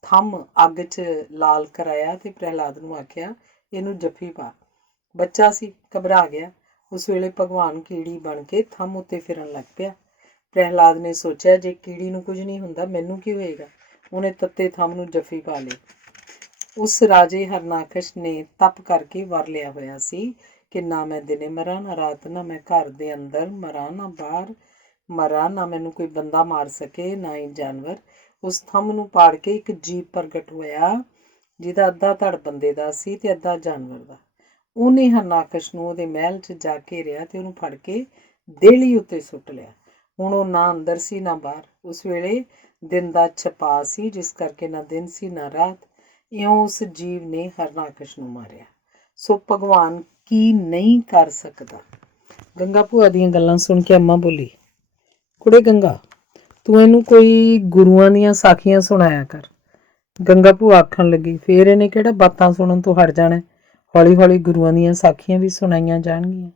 ਥੰਮ ਅੱਗ 'ਚ ਲਾਲ ਕਰਾਇਆ ਤੇ ਪ੍ਰਹਿਲਾਦ ਨੂੰ ਆਖਿਆ, ਇਹਨੂੰ ਜੱਫੀ ਪਾ। ਬੱਚਾ ਸੀ, ਘਬਰਾ ਗਿਆ। ਉਸ ਵੇਲੇ ਭਗਵਾਨ ਕੀੜੀ ਬਣ ਕੇ ਥੰਮ ਉੱਤੇ ਫਿਰਨ ਲੱਗ ਪਿਆ। ਪ੍ਰਹਿਲਾਦ ਨੇ ਸੋਚਿਆ, ਜੇ ਕੀੜੀ ਨੂੰ ਕੁਝ ਨਹੀਂ ਹੁੰਦਾ ਮੈਨੂੰ ਕੀ ਹੋਏਗਾ? ਉਹਨੇ ਤੱਤੇ ਥੰਮ ਨੂੰ ਜੱਫੀ ਪਾ ਲਈ। ਉਸ ਰਾਜੇ ਹਰਨਾਕਸ਼ ਨੇ ਤਪ ਕਰਕੇ ਵਰ ਲਿਆ ਹੋਇਆ ਸੀ ਕਿ ਨਾ ਮੈਂ ਦਿਨੇ ਮਰਾਂ ਨਾ ਰਾਤ, ਨਾ ਮੈਂ ਘਰ ਦੇ ਅੰਦਰ ਮਰਾਂ ਨਾ ਬਾਹਰ ਮਰਾਂ, ਨਾ ਮੈਨੂੰ ਕੋਈ ਬੰਦਾ ਮਾਰ ਸਕੇ ਨਾ ਹੀ ਜਾਨਵਰ। ਉਸ ਥੰਮ ਨੂੰ ਪਾੜ ਕੇ ਇੱਕ ਜੀਵ ਪ੍ਰਗਟ ਹੋਇਆ, ਜਿਹਦਾ ਅੱਧਾ ਧੜ ਬੰਦੇ ਦਾ ਸੀ ਤੇ ਅੱਧਾ ਜਾਨਵਰ ਦਾ। ਉਹਨੇ ਹਰਨਾਕਸ਼ ਨੂੰ ਉਹਦੇ ਮਹਿਲ 'ਚ ਜਾ ਘੇਰਿਆ ਤੇ ਉਹਨੂੰ ਫੜ ਕੇ ਦੇਹਲੀ ਉੱਤੇ ਸੁੱਟ ਲਿਆ। ਹੁਣ ਉਹ ਨਾ ਅੰਦਰ ਸੀ ਨਾ ਬਾਹਰ। ਉਸ ਵੇਲੇ ਦਿਨ ਦਾ ਛਪਾ ਸੀ, ਜਿਸ ਕਰਕੇ ਨਾ ਦਿਨ ਸੀ ਨਾ ਰਾਤ। ਇਉਂ ਉਸ ਜੀਵ ਨੇ ਹਰਨਾਕਸ਼ ਨੂੰ ਮਾਰਿਆ। ਸੋ ਭਗਵਾਨ ਕੀ ਨਹੀਂ ਕਰ ਸਕਦਾ? ਗੰਗਾ ਭੂਆ ਦੀਆਂ ਗੱਲਾਂ ਸੁਣ ਕੇ ਅੰਮਾ ਬੋਲੀ, ਕੁੜੇ ਗੰਗਾ, ਤੂੰ ਇਹਨੂੰ ਕੋਈ ਗੁਰੂਆਂ ਦੀਆਂ ਸਾਖੀਆਂ ਸੁਣਾਇਆ ਕਰ। ਗੰਗਾ ਭੂਆ ਆਖਣ ਲੱਗੀ, ਫੇਰ ਇਹਨੇ ਕਿਹੜਾ ਬਾਤਾਂ ਸੁਣਨ ਤੋਂ ਹਟ ਜਾਣਾ? ਹੌਲੀ ਹੌਲੀ ਗੁਰੂਆਂ ਦੀਆਂ ਸਾਖੀਆਂ ਵੀ ਸੁਣਾਈਆਂ ਜਾਣਗੀਆਂ।